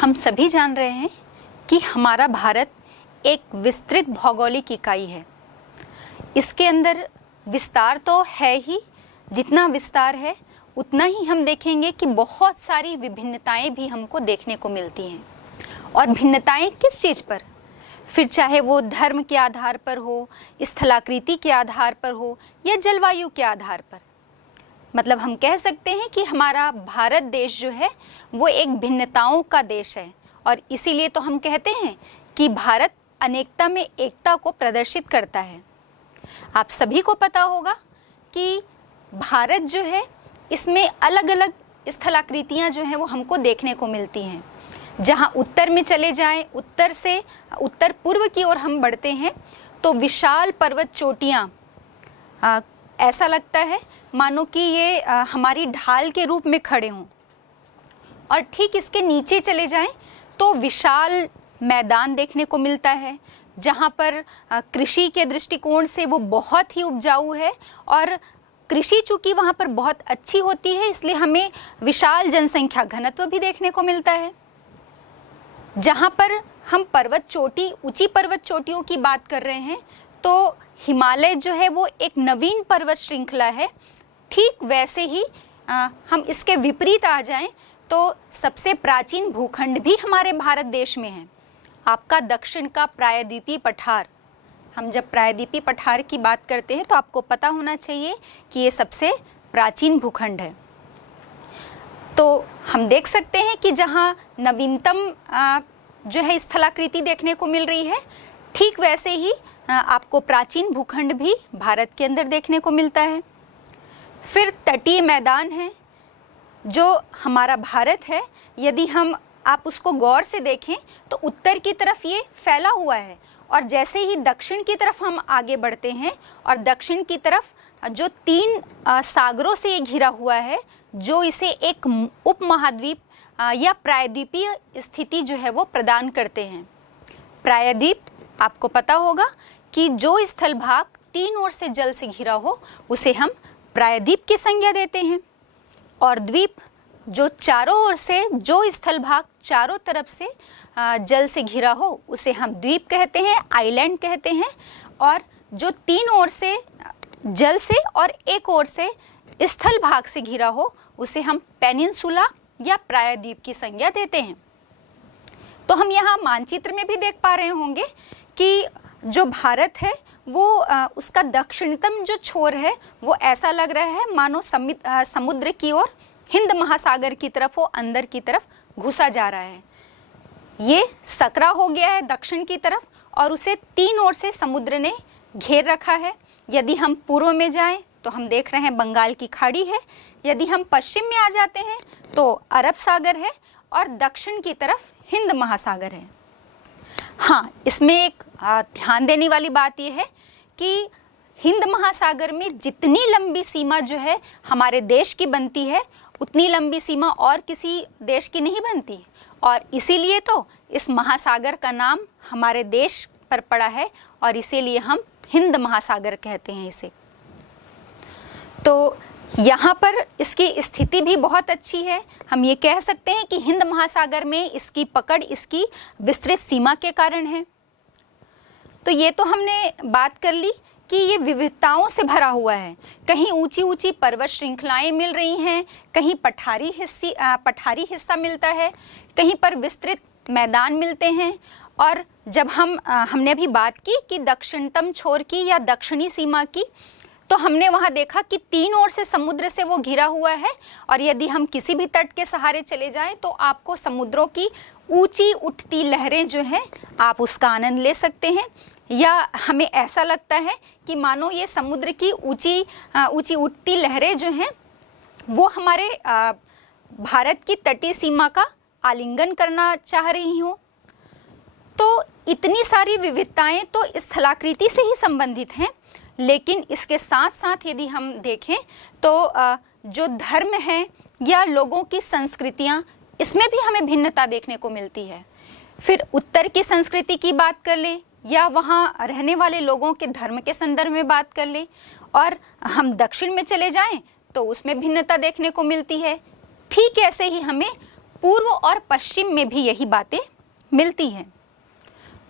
हम सभी जान रहे हैं कि हमारा भारत एक विस्तृत भौगोलिक इकाई है। इसके अंदर विस्तार तो है ही, जितना विस्तार है उतना ही हम देखेंगे कि बहुत सारी विभिन्नताएं भी हमको देखने को मिलती हैं। और भिन्नताएं किस चीज़ पर? फिर चाहे वो धर्म के आधार पर हो, स्थलाकृति के आधार पर हो या जलवायु के आधार पर। मतलब हम कह सकते हैं कि हमारा भारत देश जो है वो एक भिन्नताओं का देश है। और इसीलिए तो हम कहते हैं कि भारत अनेकता में एकता को प्रदर्शित करता है। आप सभी को पता होगा कि भारत जो है इसमें अलग अलग स्थलाकृतियाँ जो हैं वो हमको देखने को मिलती हैं। जहाँ उत्तर में चले जाएं, उत्तर से उत्तर पूर्व की ओर हम बढ़ते हैं तो विशाल पर्वत चोटियाँ, ऐसा लगता है मानो कि ये हमारी ढाल के रूप में खड़े हों। और ठीक इसके नीचे चले जाएं तो विशाल मैदान देखने को मिलता है, जहाँ पर कृषि के दृष्टिकोण से वो बहुत ही उपजाऊ है। और कृषि चूँकि वहाँ पर बहुत अच्छी होती है, इसलिए हमें विशाल जनसंख्या घनत्व भी देखने को मिलता है। जहाँ पर हम पर्वत चोटी, ऊंची पर्वत चोटियों की बात कर रहे हैं, तो हिमालय जो है वो एक नवीन पर्वत श्रृंखला है। ठीक वैसे ही हम इसके विपरीत आ जाएं तो सबसे प्राचीन भूखंड भी हमारे भारत देश में है, आपका दक्षिण का प्रायद्वीपीय पठार। हम जब प्रायद्वीपीय पठार की बात करते हैं तो आपको पता होना चाहिए कि ये सबसे प्राचीन भूखंड है। तो हम देख सकते हैं कि जहाँ नवीनतम जो है स्थलाकृति देखने को मिल रही है, ठीक वैसे ही आपको प्राचीन भूखंड भी भारत के अंदर देखने को मिलता है। फिर तटीय मैदान है जो हमारा भारत है। यदि आप उसको गौर से देखें तो उत्तर की तरफ ये फैला हुआ है, और जैसे ही दक्षिण की तरफ हम आगे बढ़ते हैं और दक्षिण की तरफ जो 3 सागरों से ये घिरा हुआ है, जो इसे एक उपमहाद्वीप या प्रायद्वीपीय स्थिति जो है वो प्रदान करते हैं। प्रायद्वीप, आपको पता होगा कि जो स्थल भाग 3 ओर से जल से घिरा हो उसे हम प्रायद्वीप की संज्ञा देते हैं। और द्वीप, जो चारों ओर से, जो स्थल भाग चारों तरफ से जल से घिरा हो उसे हम द्वीप कहते हैं, आइलैंड कहते हैं। और जो 3 ओर से जल से और 1 ओर से स्थल भाग से घिरा हो उसे हम पेनिनसुला या प्रायद्वीप की संज्ञा देते हैं। तो हम यहाँ मानचित्र में भी देख पा रहे होंगे कि जो भारत है वो उसका दक्षिणतम जो छोर है वो ऐसा लग रहा है मानो समुद्र की ओर, हिंद महासागर की तरफ वो अंदर की तरफ घुसा जा रहा है। ये सकरा हो गया है दक्षिण की तरफ और उसे 3 ओर से समुद्र ने घेर रखा है। यदि हम पूर्व में जाएं तो हम देख रहे हैं बंगाल की खाड़ी है। यदि हम पश्चिम में आ जाते हैं तो अरब सागर है और दक्षिण की तरफ हिंद महासागर है। हाँ, इसमें एक ध्यान देने वाली बात यह है कि हिंद महासागर में जितनी लंबी सीमा जो है हमारे देश की बनती है, उतनी लंबी सीमा और किसी देश की नहीं बनती। और इसीलिए तो इस महासागर का नाम हमारे देश पर पड़ा है और इसीलिए हम हिंद महासागर कहते हैं इसे। तो यहाँ पर इसकी स्थिति भी बहुत अच्छी है। हम ये कह सकते हैं कि हिंद महासागर में इसकी पकड़ इसकी विस्तृत सीमा के कारण है। तो ये तो हमने बात कर ली कि ये विविधताओं से भरा हुआ है। कहीं ऊंची ऊंची पर्वत श्रृंखलाएं मिल रही हैं, कहीं पठारी हिस्सा मिलता है, कहीं पर विस्तृत मैदान मिलते हैं। और जब हमने अभी बात की कि दक्षिणतम छोर की या दक्षिणी सीमा की, तो हमने वहाँ देखा कि 3 ओर से समुद्र से वो घिरा हुआ है। और यदि हम किसी भी तट के सहारे चले जाएं तो आपको समुद्रों की ऊंची उठती लहरें जो हैं आप उसका आनंद ले सकते हैं। या हमें ऐसा लगता है कि मानो ये समुद्र की ऊंची उठती लहरें जो हैं वो हमारे भारत की तटीय सीमा का आलिंगन करना चाह रही हों। तो इतनी सारी विविधताएं तो स्थलाकृति से ही संबंधित हैं, लेकिन इसके साथ साथ यदि हम देखें तो जो धर्म है या लोगों की संस्कृतियां, इसमें भी हमें भिन्नता देखने को मिलती है। फिर उत्तर की संस्कृति की बात कर लें या वहाँ रहने वाले लोगों के धर्म के संदर्भ में बात कर लें, और हम दक्षिण में चले जाएं तो उसमें भिन्नता देखने को मिलती है। ठीक ऐसे ही हमें पूर्व और पश्चिम में भी यही बातें मिलती हैं।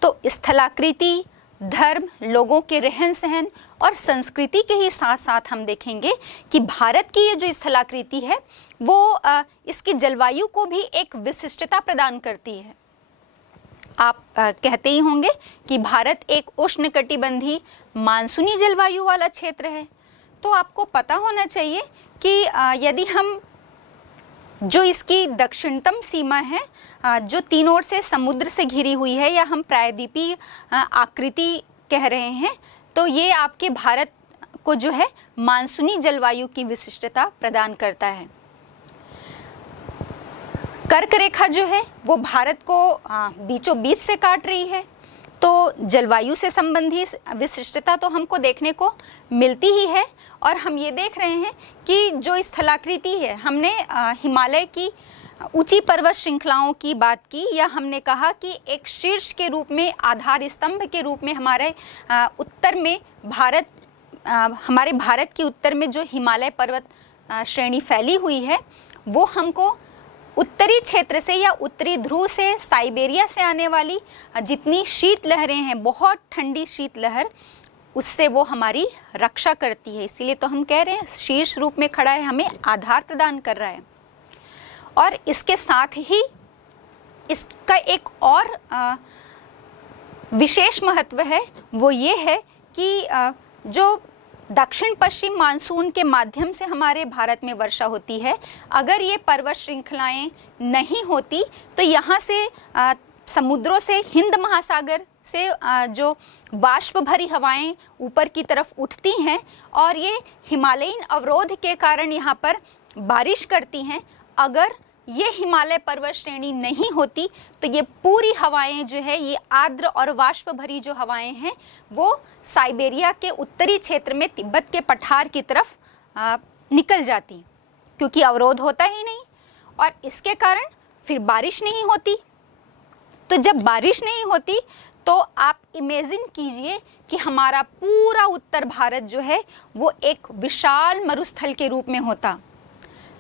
तो स्थलाकृति, धर्म, लोगों के रहन सहन और संस्कृति के ही साथ साथ हम देखेंगे कि भारत की ये जो स्थलाकृति है वो इसकी जलवायु को भी एक विशिष्टता प्रदान करती है। आप कहते ही होंगे कि भारत एक उष्णकटिबंधीय मानसूनी जलवायु वाला क्षेत्र है। तो आपको पता होना चाहिए कि यदि हम जो इसकी दक्षिणतम सीमा है जो तीनों ओर से समुद्र से घिरी हुई है या हम प्रायद्वीपीय आकृति कह रहे हैं, तो ये आपके भारत को जो है मानसूनी जलवायु की विशिष्टता प्रदान करता है। कर्क रेखा जो है वो भारत को बीचों बीच से काट रही है, तो जलवायु से संबंधित विशिष्टता तो हमको देखने को मिलती ही है। और हम ये देख रहे हैं कि जो स्थलाकृति है, हमने हिमालय की ऊंची पर्वत श्रृंखलाओं की बात की, या हमने कहा कि एक शीर्ष के रूप में, आधार स्तंभ के रूप में हमारे उत्तर में हमारे भारत के उत्तर में जो हिमालय पर्वत श्रेणी फैली हुई है वो हमको उत्तरी क्षेत्र से या उत्तरी ध्रुव से, साइबेरिया से आने वाली जितनी शीत लहरें हैं, बहुत ठंडी शीत लहर, उससे वो हमारी रक्षा करती है। इसीलिए तो हम कह रहे हैं शीर्ष रूप में खड़ा है, हमें आधार प्रदान कर रहा है। और इसके साथ ही इसका एक और विशेष महत्व है, वो ये है कि जो दक्षिण पश्चिम मानसून के माध्यम से हमारे भारत में वर्षा होती है, अगर ये पर्वत श्रृंखलाएं नहीं होती तो यहाँ से समुद्रों से, हिंद महासागर से जो वाष्प भरी हवाएं ऊपर की तरफ उठती हैं और ये हिमालयीन अवरोध के कारण यहाँ पर बारिश करती हैं, अगर ये हिमालय पर्वत श्रेणी नहीं होती तो ये पूरी हवाएं जो है, ये आर्द्र और वाष्प भरी जो हवाएं हैं, वो साइबेरिया के उत्तरी क्षेत्र में तिब्बत के पठार की तरफ निकल जाती, क्योंकि अवरोध होता ही नहीं और इसके कारण फिर बारिश नहीं होती। तो जब बारिश नहीं होती तो आप इमेजिन कीजिए कि हमारा पूरा उत्तर भारत जो है वो एक विशाल मरुस्थल के रूप में होता।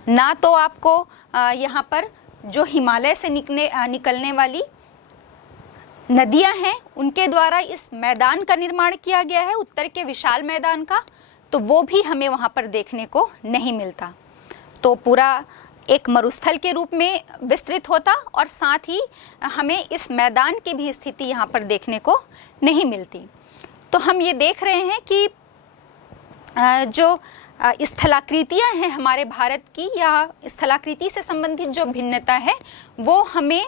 ना तो आपको यहाँ पर जो हिमालय से निकलने वाली नदियाँ हैं उनके द्वारा इस मैदान का निर्माण किया गया है, उत्तर के विशाल मैदान का, तो वो भी हमें वहाँ पर देखने को नहीं मिलता। तो पूरा एक मरुस्थल के रूप में विस्तृत होता और साथ ही हमें इस मैदान की भी स्थिति यहाँ पर देखने को नहीं मिलती। तो हम ये देख रहे हैं कि जो स्थलाकृतियाँ हैं हमारे भारत की, या स्थलाकृति से संबंधित जो भिन्नता है वो हमें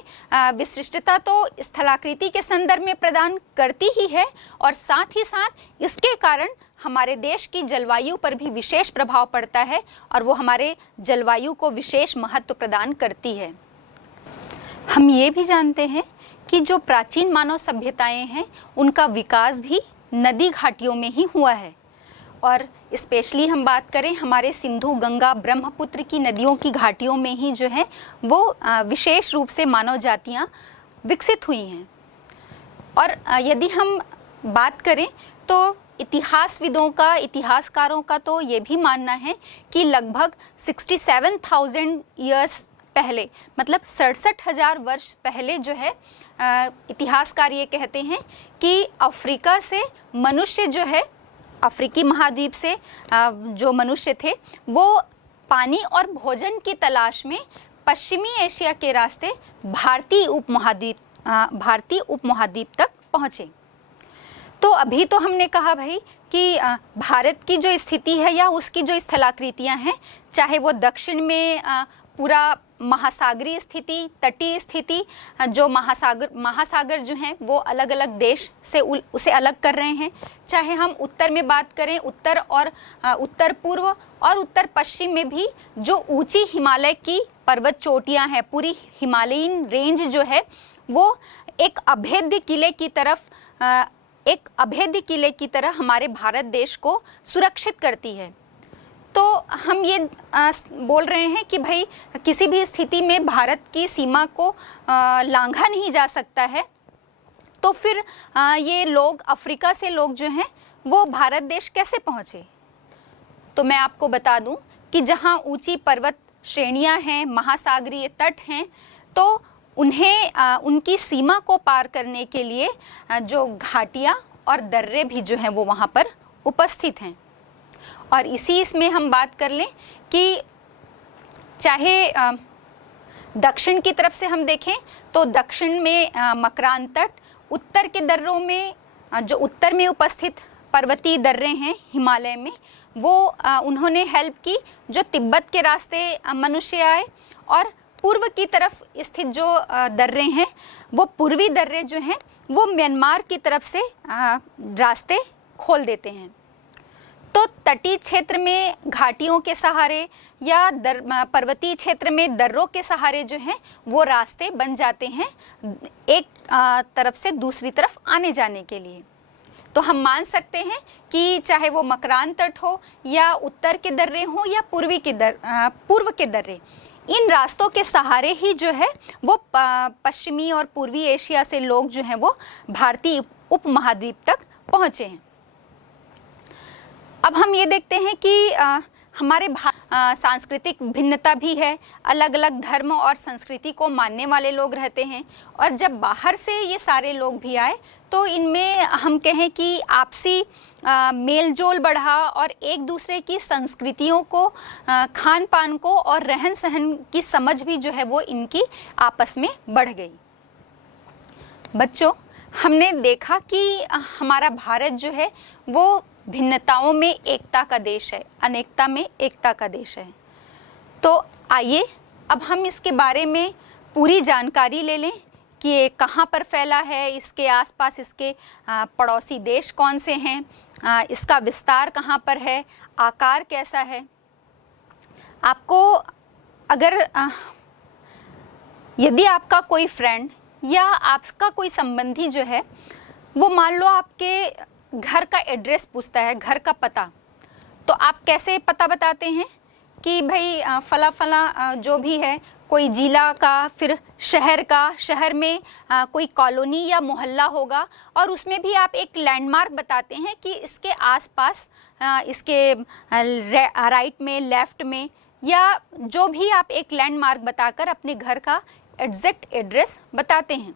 विशिष्टता तो स्थलाकृति के संदर्भ में प्रदान करती ही है, और साथ ही साथ इसके कारण हमारे देश की जलवायु पर भी विशेष प्रभाव पड़ता है और वो हमारे जलवायु को विशेष महत्व प्रदान करती है। हम ये भी जानते हैं कि जो प्राचीन मानव सभ्यताएं हैं उनका विकास भी नदी घाटियों में ही हुआ है, और स्पेशली हम बात करें हमारे सिंधु, गंगा, ब्रह्मपुत्र की नदियों की घाटियों में ही जो है वो विशेष रूप से मानव जातियाँ विकसित हुई हैं। और यदि हम बात करें तो इतिहासविदों का, इतिहासकारों का तो ये भी मानना है कि लगभग 67,000 ईयर्स पहले, मतलब 67,000 वर्ष पहले जो है इतिहासकार ये कहते हैं कि अफ्रीका से मनुष्य जो है, अफ्रीकी महाद्वीप से जो मनुष्य थे वो पानी और भोजन की तलाश में पश्चिमी एशिया के रास्ते भारतीय उपमहाद्वीप तक पहुँचे। तो अभी तो हमने कहा भाई कि भारत की जो स्थिति है या उसकी जो स्थलाकृतियाँ हैं, चाहे वो दक्षिण में पूरा महासागरीय स्थिति, तटीय स्थिति, जो महासागर जो हैं वो अलग अलग देश से उसे अलग कर रहे हैं, चाहे हम उत्तर में बात करें, उत्तर और उत्तर पूर्व और उत्तर पश्चिम में भी जो ऊंची हिमालय की पर्वत चोटियां हैं, पूरी हिमालयीन रेंज जो है वो एक अभेद्य किले की तरह हमारे भारत देश को सुरक्षित करती है। तो हम ये बोल रहे हैं कि भाई किसी भी स्थिति में भारत की सीमा को लांघा नहीं जा सकता है, तो फिर ये लोग, अफ्रीका से लोग जो हैं वो भारत देश कैसे पहुँचे? तो मैं आपको बता दूं कि जहाँ ऊंची पर्वत श्रेणियां हैं, महासागरीय तट हैं, तो उन्हें उनकी सीमा को पार करने के लिए जो घाटियां और दर्रे भी जो हैं वो वहाँ पर उपस्थित हैं। और इसी इसमें हम बात कर लें कि चाहे दक्षिण की तरफ से हम देखें तो दक्षिण में मकरान तट, उत्तर के दर्रों में जो उत्तर में उपस्थित पर्वतीय दर्रे हैं हिमालय में, वो उन्होंने हेल्प की जो तिब्बत के रास्ते मनुष्य आए। और पूर्व की तरफ स्थित जो दर्रे हैं, वो पूर्वी दर्रे जो हैं वो म्यांमार की तरफ से रास्ते खोल देते हैं। तो तटीय क्षेत्र में घाटियों के सहारे या पर्वतीय क्षेत्र में दर्रों के सहारे जो हैं वो रास्ते बन जाते हैं एक तरफ से दूसरी तरफ आने जाने के लिए। तो हम मान सकते हैं कि चाहे वो मकरान तट हो या उत्तर के दर्रे हो या पूर्व के दर्रे, इन रास्तों के सहारे ही जो है वो पश्चिमी और पूर्वी एशिया से लोग जो हैं वो भारतीय उपमहाद्वीप तक पहुँचे हैं। अब हम ये देखते हैं कि हमारे सांस्कृतिक भिन्नता भी है, अलग अलग धर्म और संस्कृति को मानने वाले लोग रहते हैं। और जब बाहर से ये सारे लोग भी आए तो इनमें हम कहें कि आपसी मेल जोल बढ़ा और एक दूसरे की संस्कृतियों को, खान पान को और रहन सहन की समझ भी जो है वो इनकी आपस में बढ़ गई। बच्चों, हमने देखा कि हमारा भारत जो है वो भिन्नताओं में एकता का देश है, अनेकता में एकता का देश है। तो आइए अब हम इसके बारे में पूरी जानकारी ले लें कि ये कहाँ पर फैला है, इसके आसपास इसके पड़ोसी देश कौन से हैं, इसका विस्तार कहाँ पर है, आकार कैसा है। आपको अगर यदि आपका कोई फ्रेंड या आपका कोई संबंधी जो है वो मान लो आपके घर का एड्रेस पूछता है, घर का पता, तो आप कैसे पता बताते हैं कि भाई फला फला जो भी है, कोई जिला का, फिर शहर का, शहर में कोई कॉलोनी या मोहल्ला होगा और उसमें भी आप एक लैंडमार्क बताते हैं कि इसके आसपास, इसके राइट में, लेफ्ट में, या जो भी आप एक लैंडमार्क बताकर अपने घर का एग्जैक्ट एड्रेस बताते हैं।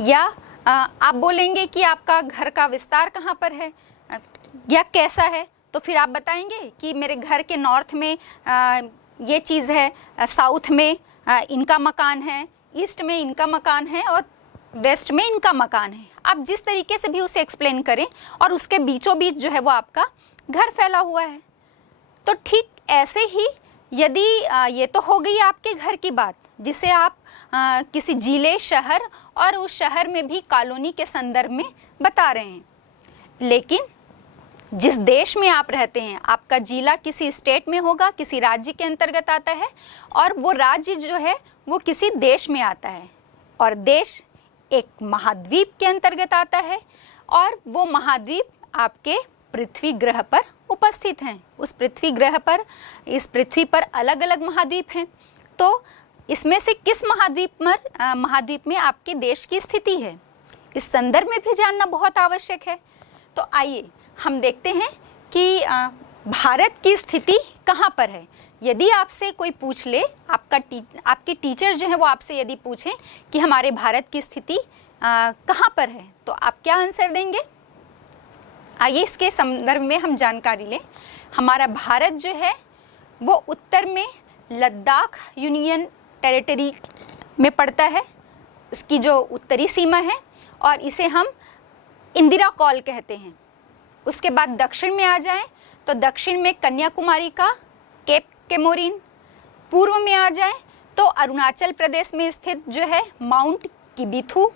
या आप बोलेंगे कि आपका घर का विस्तार कहाँ पर है या कैसा है, तो फिर आप बताएंगे कि मेरे घर के नॉर्थ में ये चीज़ है, साउथ में इनका मकान है, ईस्ट में इनका मकान है और वेस्ट में इनका मकान है। आप जिस तरीके से भी उसे एक्सप्लेन करें और उसके बीचों बीच जो है वो आपका घर फैला हुआ है। तो ठीक ऐसे ही यदि ये तो हो गई आपके घर की बात, जिसे आप किसी जिले, शहर और उस शहर में भी कॉलोनी के संदर्भ में बता रहे हैं। लेकिन जिस देश में आप रहते हैं, आपका जिला किसी स्टेट में होगा, किसी राज्य के अंतर्गत आता है, और वो राज्य जो है वो किसी देश में आता है, और देश एक महाद्वीप के अंतर्गत आता है, और वो महाद्वीप आपके पृथ्वी ग्रह पर उपस्थित हैं। उस पृथ्वी ग्रह पर, इस पृथ्वी पर अलग अलग महाद्वीप हैं। तो इसमें से किस महाद्वीप में आपके देश की स्थिति है, इस संदर्भ में भी जानना बहुत आवश्यक है। तो आइए हम देखते हैं कि भारत की स्थिति कहाँ पर है। यदि आपसे कोई पूछ ले, आपके टीचर जो है वो आपसे यदि पूछें कि हमारे भारत की स्थिति कहाँ पर है, तो आप क्या आंसर देंगे? आइए इसके संदर्भ में हम जानकारी लें। हमारा भारत जो है वो उत्तर में लद्दाख यूनियन टेरिटरी में पड़ता है, इसकी जो उत्तरी सीमा है, और इसे हम इंदिरा कॉल कहते हैं। उसके बाद दक्षिण में आ जाएं तो दक्षिण में कन्याकुमारी का केप केमोरिन, पूर्व में आ जाएं तो अरुणाचल प्रदेश में स्थित जो है माउंट किबिथू,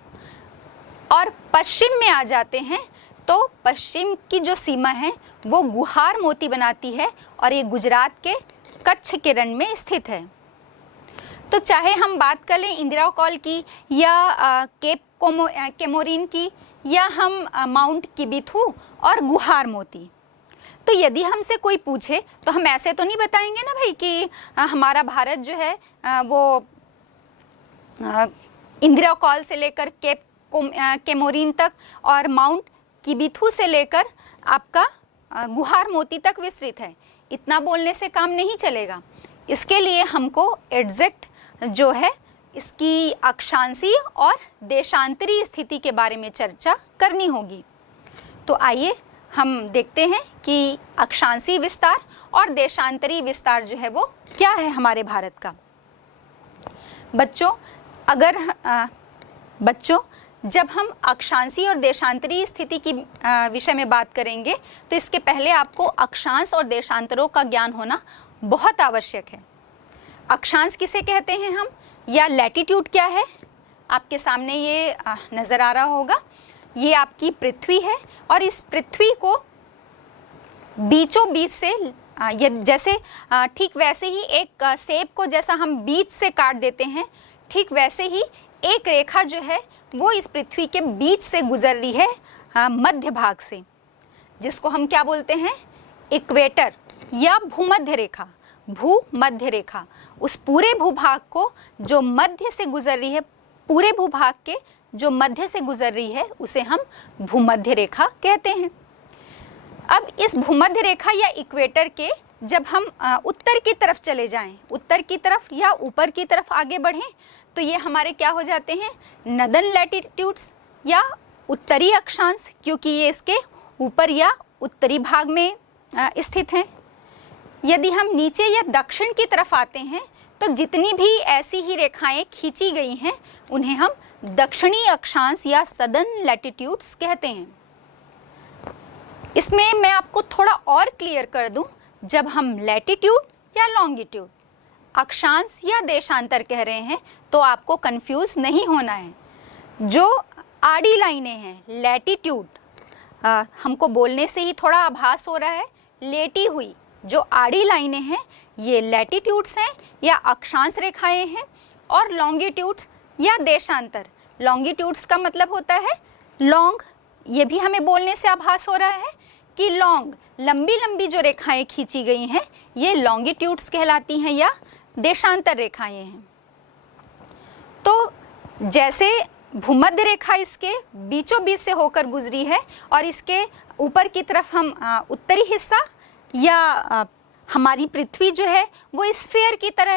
और पश्चिम में आ जाते हैं तो पश्चिम की जो सीमा है वो गुहार मोती बनाती है, और ये गुजरात के कच्छ के रण में स्थित है। तो चाहे हम बात कर लें इंदिरा कॉल की या केप केमोरिन की, या हम माउंट किबिथू और गुहार मोती, तो यदि हमसे कोई पूछे तो हम ऐसे तो नहीं बताएंगे ना भाई कि हमारा भारत जो है वो इंदिरा कॉल से लेकर केप केमोरिन तक और माउंट किबिथू से लेकर आपका गुहार मोती तक विस्तृत है। इतना बोलने से काम नहीं चलेगा। इसके लिए हमको एग्जैक्ट जो है इसकी अक्षांशीय और देशांतरी स्थिति के बारे में चर्चा करनी होगी। तो आइए हम देखते हैं कि अक्षांशीय विस्तार और देशांतरी विस्तार जो है वो क्या है हमारे भारत का। बच्चों जब हम अक्षांशीय और देशांतरी स्थिति की विषय में बात करेंगे तो इसके पहले आपको अक्षांश और देशांतरों का ज्ञान होना बहुत आवश्यक है। अक्षांश किसे कहते हैं हम, या लैटिट्यूड क्या है? आपके सामने ये नज़र आ रहा होगा, ये आपकी पृथ्वी है और इस पृथ्वी को बीचों बीच से जैसे ठीक वैसे ही एक सेब को जैसा हम बीच से काट देते हैं, ठीक वैसे ही एक रेखा जो है वो इस पृथ्वी के बीच से गुजर रही है मध्य भाग से, जिसको हम क्या बोलते हैं, इक्वेटर या भूमध्य रेखा। भूमध्य रेखा उस पूरे भूभाग को जो मध्य से गुजर रही है, पूरे भूभाग के जो मध्य से गुजर रही है उसे हम भूमध्य रेखा कहते हैं। अब इस भूमध्य रेखा या इक्वेटर के जब हम उत्तर की तरफ चले जाएं, उत्तर की तरफ या ऊपर की तरफ आगे बढ़ें, तो ये हमारे क्या हो जाते हैं, नदर्न लैटिट्यूड्स या उत्तरी अक्षांश, क्योंकि ये इसके ऊपर या उत्तरी भाग में स्थित हैं। यदि हम नीचे या दक्षिण की तरफ आते हैं तो जितनी भी ऐसी ही रेखाएं खींची गई हैं उन्हें हम दक्षिणी अक्षांश या सदर्न लैटिट्यूड्स कहते हैं। इसमें मैं आपको थोड़ा और क्लियर कर दूं, जब हम लैटिट्यूड या लॉन्गिट्यूड, अक्षांश या देशांतर कह रहे हैं तो आपको कंफ्यूज नहीं होना है। जो आड़ी लाइनें हैं, लैटिट्यूड, हमको बोलने से ही थोड़ा आभास हो रहा है, लेटी हुई जो आड़ी लाइनें हैं ये लैटिट्यूड्स हैं या अक्षांश रेखाएं हैं, और लॉन्गिट्यूड्स या देशांतर, लॉन्गिट्यूड्स का मतलब होता है लॉन्ग, ये भी हमें बोलने से आभास हो रहा है कि लॉन्ग, लंबी लंबी जो रेखाएं खींची गई हैं ये लॉन्गिट्यूड्स कहलाती हैं या देशांतर रेखाएं हैं। तो जैसे भूमध्य रेखा इसके बीचों बीच से होकर गुजरी है और इसके ऊपर की तरफ हम उत्तरी हिस्सा या हमारी पृथ्वी जो है वो स्फीयर की तरह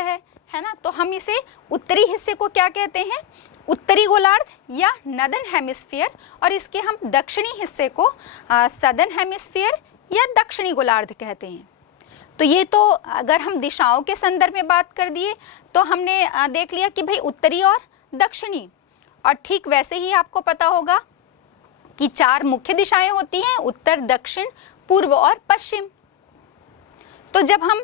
है ना, तो हम इसे उत्तरी हिस्से को क्या कहते हैं, उत्तरी गोलार्ध या नदर्न हेमिस्फीयर, और इसके हम दक्षिणी हिस्से को सदर्न हेमिस्फीयर या दक्षिणी गोलार्ध कहते हैं। तो ये तो अगर हम दिशाओं के संदर्भ में बात कर दिए तो हमने देख लिया कि भाई उत्तरी और दक्षिणी, और ठीक वैसे ही आपको पता होगा कि 4 मुख्य दिशाएं होती हैं, उत्तर, दक्षिण, पूर्व और पश्चिम। तो जब हम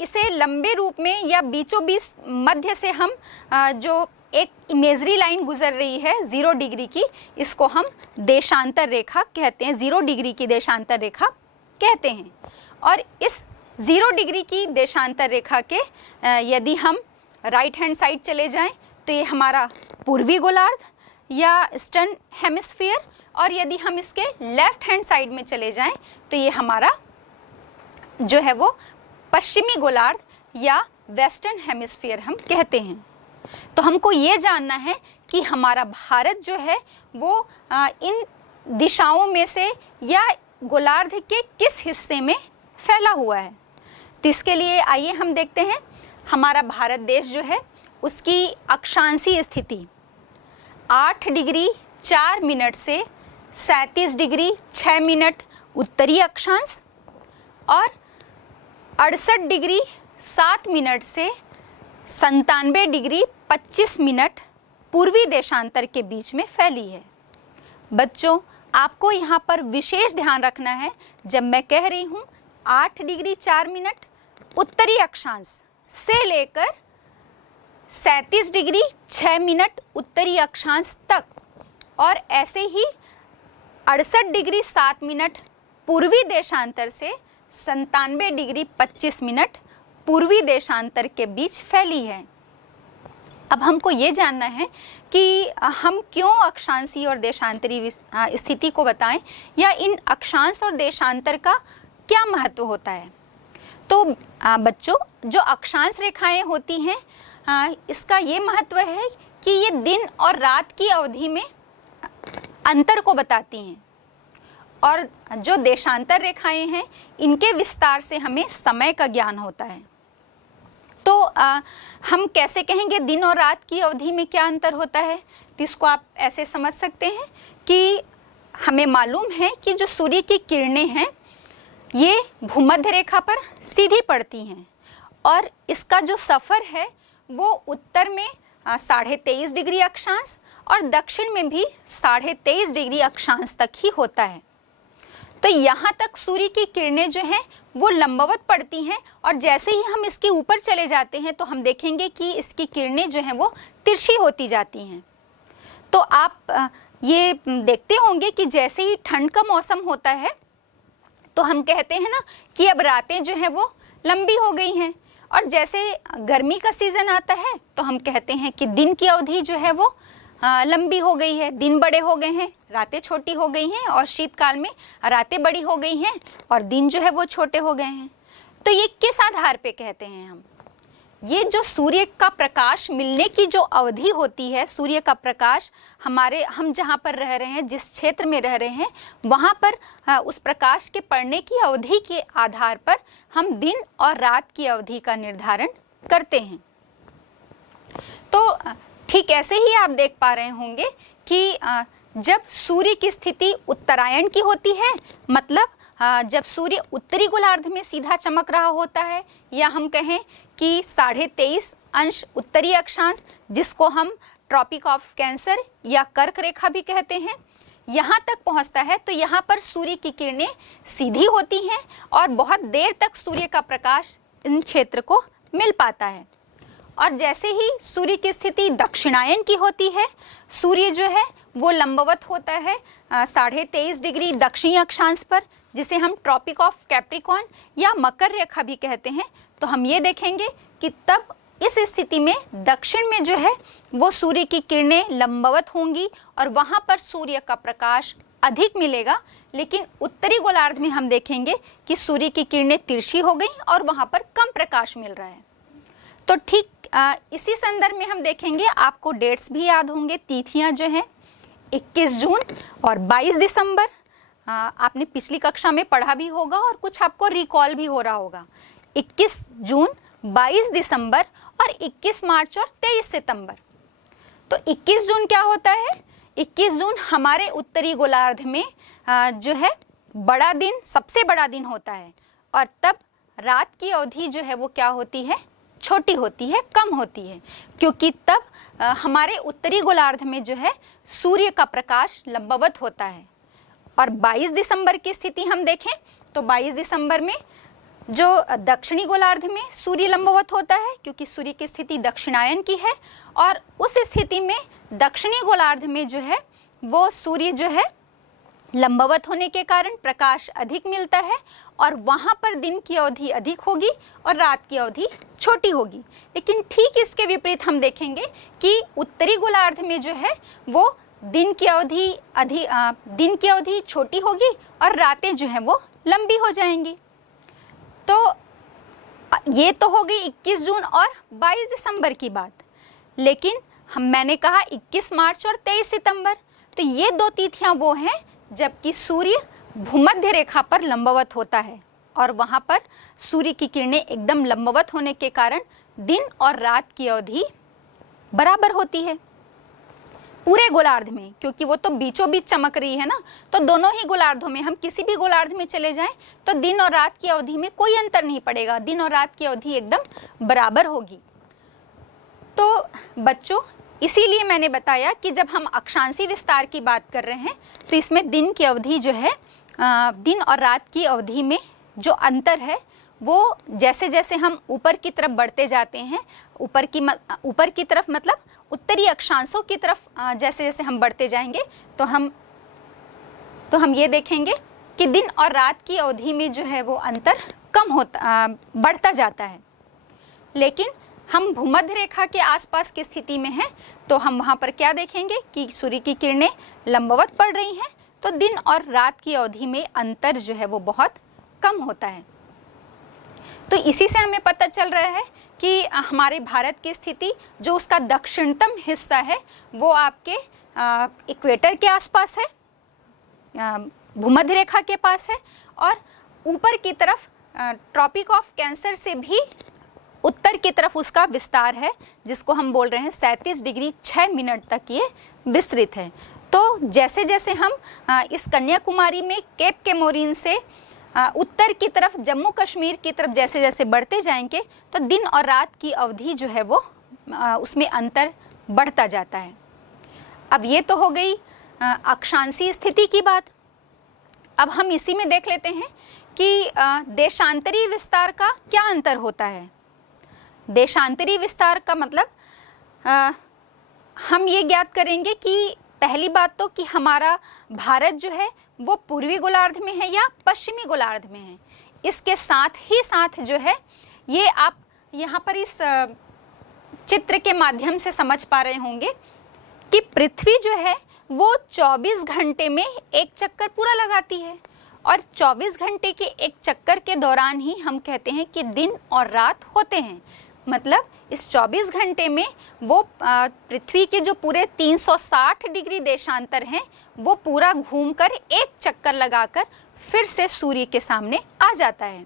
इसे लंबे रूप में या बीचों बीच मध्य से हम जो एक इमेजरी लाइन गुजर रही है 0 डिग्री की, इसको हम देशांतर रेखा कहते हैं, 0 डिग्री की देशांतर रेखा कहते हैं। और इस 0 डिग्री की देशांतर रेखा के यदि हम राइट हैंड साइड चले जाएं तो ये हमारा पूर्वी गोलार्ध या ईस्टर्न हेमिस्फीयर, और यदि हम इसके लेफ्ट हैंड साइड में चले जाएं तो ये हमारा जो है वो पश्चिमी गोलार्ध या वेस्टर्न हेमिस्फीयर हम कहते हैं। तो हमको ये जानना है कि हमारा भारत जो है वो इन दिशाओं में से या गोलार्ध के किस हिस्से में फैला हुआ है। तो इसके लिए आइए हम देखते हैं हमारा भारत देश जो है उसकी अक्षांशीय स्थिति 8 डिग्री 4 मिनट से 37 डिग्री 6 मिनट उत्तरी अक्षांश और 68 डिग्री 7 मिनट से 97 डिग्री 25 मिनट पूर्वी देशांतर के बीच में फैली है। बच्चों, आपको यहाँ पर विशेष ध्यान रखना है, जब मैं कह रही हूँ 8 डिग्री 4 मिनट उत्तरी अक्षांश से लेकर 37 डिग्री 6 मिनट उत्तरी अक्षांश तक, और ऐसे ही 68 डिग्री 7 मिनट पूर्वी देशांतर से 97 डिग्री 25 मिनट पूर्वी देशांतर के बीच फैली है। अब हमको ये जानना है कि हम क्यों अक्षांशीय और देशांतरी स्थिति को बताएं, या इन अक्षांश और देशांतर का क्या महत्व होता है। तो बच्चों, जो अक्षांश रेखाएं होती हैं इसका ये महत्व है कि ये दिन और रात की अवधि में अंतर को बताती हैं, और जो देशांतर रेखाएं हैं इनके विस्तार से हमें समय का ज्ञान होता है। हम कैसे कहेंगे दिन और रात की अवधि में क्या अंतर होता है? तो इसको आप ऐसे समझ सकते हैं कि हमें मालूम है कि जो सूर्य की किरणें हैं ये भूमध्य रेखा पर सीधी पड़ती हैं और इसका जो सफ़र है वो उत्तर में 23.5 डिग्री अक्षांश और दक्षिण में भी 23.5 डिग्री अक्षांश तक ही होता है। तो यहाँ तक सूर्य की किरणें जो हैं वो लंबवत पड़ती हैं और जैसे ही हम इसके ऊपर चले जाते हैं तो हम देखेंगे कि इसकी किरणें जो हैं वो तिरछी होती जाती हैं। तो आप ये देखते होंगे कि जैसे ही ठंड का मौसम होता है तो हम कहते हैं ना कि अब रातें जो हैं वो लंबी हो गई हैं, और जैसे गर्मी का सीज़न आता है तो हम कहते हैं कि दिन की अवधि जो है वो लंबी हो गई है, दिन बड़े हो गए हैं, रातें छोटी हो गई हैं, और शीतकाल में रातें बड़ी हो गई हैं और दिन जो है वो छोटे हो गए हैं। तो ये किस आधार पे कहते हैं हम? ये जो सूर्य का प्रकाश मिलने की जो अवधि होती है, सूर्य का प्रकाश हम जहाँ पर रह रहे हैं, जिस क्षेत्र में रह रहे हैं, वहाँ पर उस प्रकाश के पड़ने की अवधि के आधार पर हम दिन और रात की अवधि का निर्धारण करते हैं। तो ठीक ऐसे ही आप देख पा रहे होंगे कि जब सूर्य की स्थिति उत्तरायण की होती है, मतलब जब सूर्य उत्तरी गोलार्ध में सीधा चमक रहा होता है, या हम कहें कि 23.5 अंश उत्तरी अक्षांश, जिसको हम ट्रॉपिक ऑफ कैंसर या कर्क रेखा भी कहते हैं, यहाँ तक पहुँचता है, तो यहाँ पर सूर्य की किरणें सीधी होती हैं और बहुत देर तक सूर्य का प्रकाश इन क्षेत्र को मिल पाता है। और जैसे ही सूर्य की स्थिति दक्षिणायन की होती है, सूर्य जो है वो लंबवत होता है 23.5 डिग्री दक्षिणी अक्षांश पर, जिसे हम ट्रॉपिक ऑफ कैप्रिकॉर्न या मकर रेखा भी कहते हैं। तो हम ये देखेंगे कि तब इस स्थिति में दक्षिण में जो है वो सूर्य की किरणें लंबवत होंगी और वहाँ पर सूर्य का प्रकाश अधिक मिलेगा, लेकिन उत्तरी गोलार्ध में हम देखेंगे कि सूर्य की किरणें तिरछी हो गई और वहाँ पर कम प्रकाश मिल रहा है। तो ठीक इसी संदर्भ में हम देखेंगे, आपको डेट्स भी याद होंगे, तिथियां जो हैं 21 जून और 22 दिसंबर। आपने पिछली कक्षा में पढ़ा भी होगा और कुछ आपको रिकॉल भी हो रहा होगा। 21 जून, 22 दिसंबर और 21 मार्च और 23 सितंबर। तो 21 जून क्या होता है? 21 जून हमारे उत्तरी गोलार्ध में जो है बड़ा दिन, सबसे बड़ा दिन होता है, और तब रात की अवधि जो है वो क्या होती है? छोटी होती है, कम होती है, क्योंकि तब हमारे उत्तरी गोलार्ध में जो है सूर्य का प्रकाश लंबवत होता है। और 22 दिसंबर की स्थिति हम देखें तो 22 दिसंबर में जो दक्षिणी गोलार्ध में सूर्य लंबवत होता है, क्योंकि सूर्य की स्थिति दक्षिणायन की है, और उस स्थिति में दक्षिणी गोलार्ध में जो है वो सूर्य जो है लंबवत होने के कारण प्रकाश अधिक मिलता है और वहाँ पर दिन की अवधि अधिक होगी और रात की अवधि छोटी होगी। लेकिन ठीक इसके विपरीत हम देखेंगे कि उत्तरी गोलार्ध में जो है वो दिन की अवधि छोटी होगी और रातें जो हैं वो लंबी हो जाएंगी। तो ये तो हो गई 21 जून और 22 दिसंबर की बात। लेकिन मैंने कहा 21 मार्च और 23 सितंबर, तो ये दो तिथियां वो हैं जबकि सूर्य भूमध्य रेखा पर लंबवत होता है और वहाँ पर सूर्य की किरणें एकदम लंबवत होने के कारण दिन और रात की अवधि बराबर होती है पूरे गोलार्ध में, क्योंकि वो तो बीचों बीच चमक रही है ना। तो दोनों ही गोलार्धों में, हम किसी भी गोलार्ध में चले जाएं तो दिन और रात की अवधि में कोई अंतर नहीं पड़ेगा, दिन और रात की अवधि एकदम बराबर होगी। तो बच्चों, इसीलिए मैंने बताया कि जब हम अक्षांशी विस्तार की बात कर रहे हैं तो इसमें दिन की अवधि जो है, दिन और रात की अवधि में जो अंतर है वो जैसे जैसे हम ऊपर की तरफ बढ़ते जाते हैं, ऊपर की तरफ मतलब उत्तरी अक्षांशों की तरफ जैसे जैसे हम बढ़ते जाएंगे तो हम ये देखेंगे कि दिन और रात की अवधि में जो है वो अंतर बढ़ता जाता है। लेकिन हम भूमध्य रेखा के आसपास की स्थिति में हैं तो हम वहाँ पर क्या देखेंगे कि सूर्य की किरणें लंबवत पड़ रही हैं, तो दिन और रात की अवधि में अंतर जो है वो बहुत कम होता है। तो इसी से हमें पता चल रहा है कि हमारे भारत की स्थिति, जो उसका दक्षिणतम हिस्सा है वो आपके इक्वेटर के आसपास है, भूमध्य रेखा के पास है, और ऊपर की तरफ ट्रॉपिक ऑफ कैंसर से भी उत्तर की तरफ उसका विस्तार है, जिसको हम बोल रहे हैं 37 डिग्री 6 मिनट तक ये विस्तृत है। तो जैसे जैसे हम इस कन्याकुमारी में केप केमोरिन से उत्तर की तरफ जम्मू कश्मीर की तरफ जैसे जैसे बढ़ते जाएंगे तो दिन और रात की अवधि जो है वो उसमें अंतर बढ़ता जाता है। अब ये तो हो गई अक्षांशीय स्थिति की बात। अब हम इसी में देख लेते हैं कि देशांतरी विस्तार का क्या अंतर होता है। देशांतरी विस्तार का मतलब हम ये ज्ञात करेंगे कि पहली बात तो कि हमारा भारत जो है वो पूर्वी गोलार्ध में है या पश्चिमी गोलार्ध में है। इसके साथ ही साथ जो है ये आप यहाँ पर इस चित्र के माध्यम से समझ पा रहे होंगे कि पृथ्वी जो है वो 24 घंटे में एक चक्कर पूरा लगाती है, और 24 घंटे के एक चक्कर के दौरान ही हम कहते हैं कि दिन और रात होते हैं। मतलब इस 24 घंटे में वो पृथ्वी के जो पूरे 360 डिग्री देशांतर हैं वो पूरा घूमकर एक चक्कर लगाकर फिर से सूर्य के सामने आ जाता है।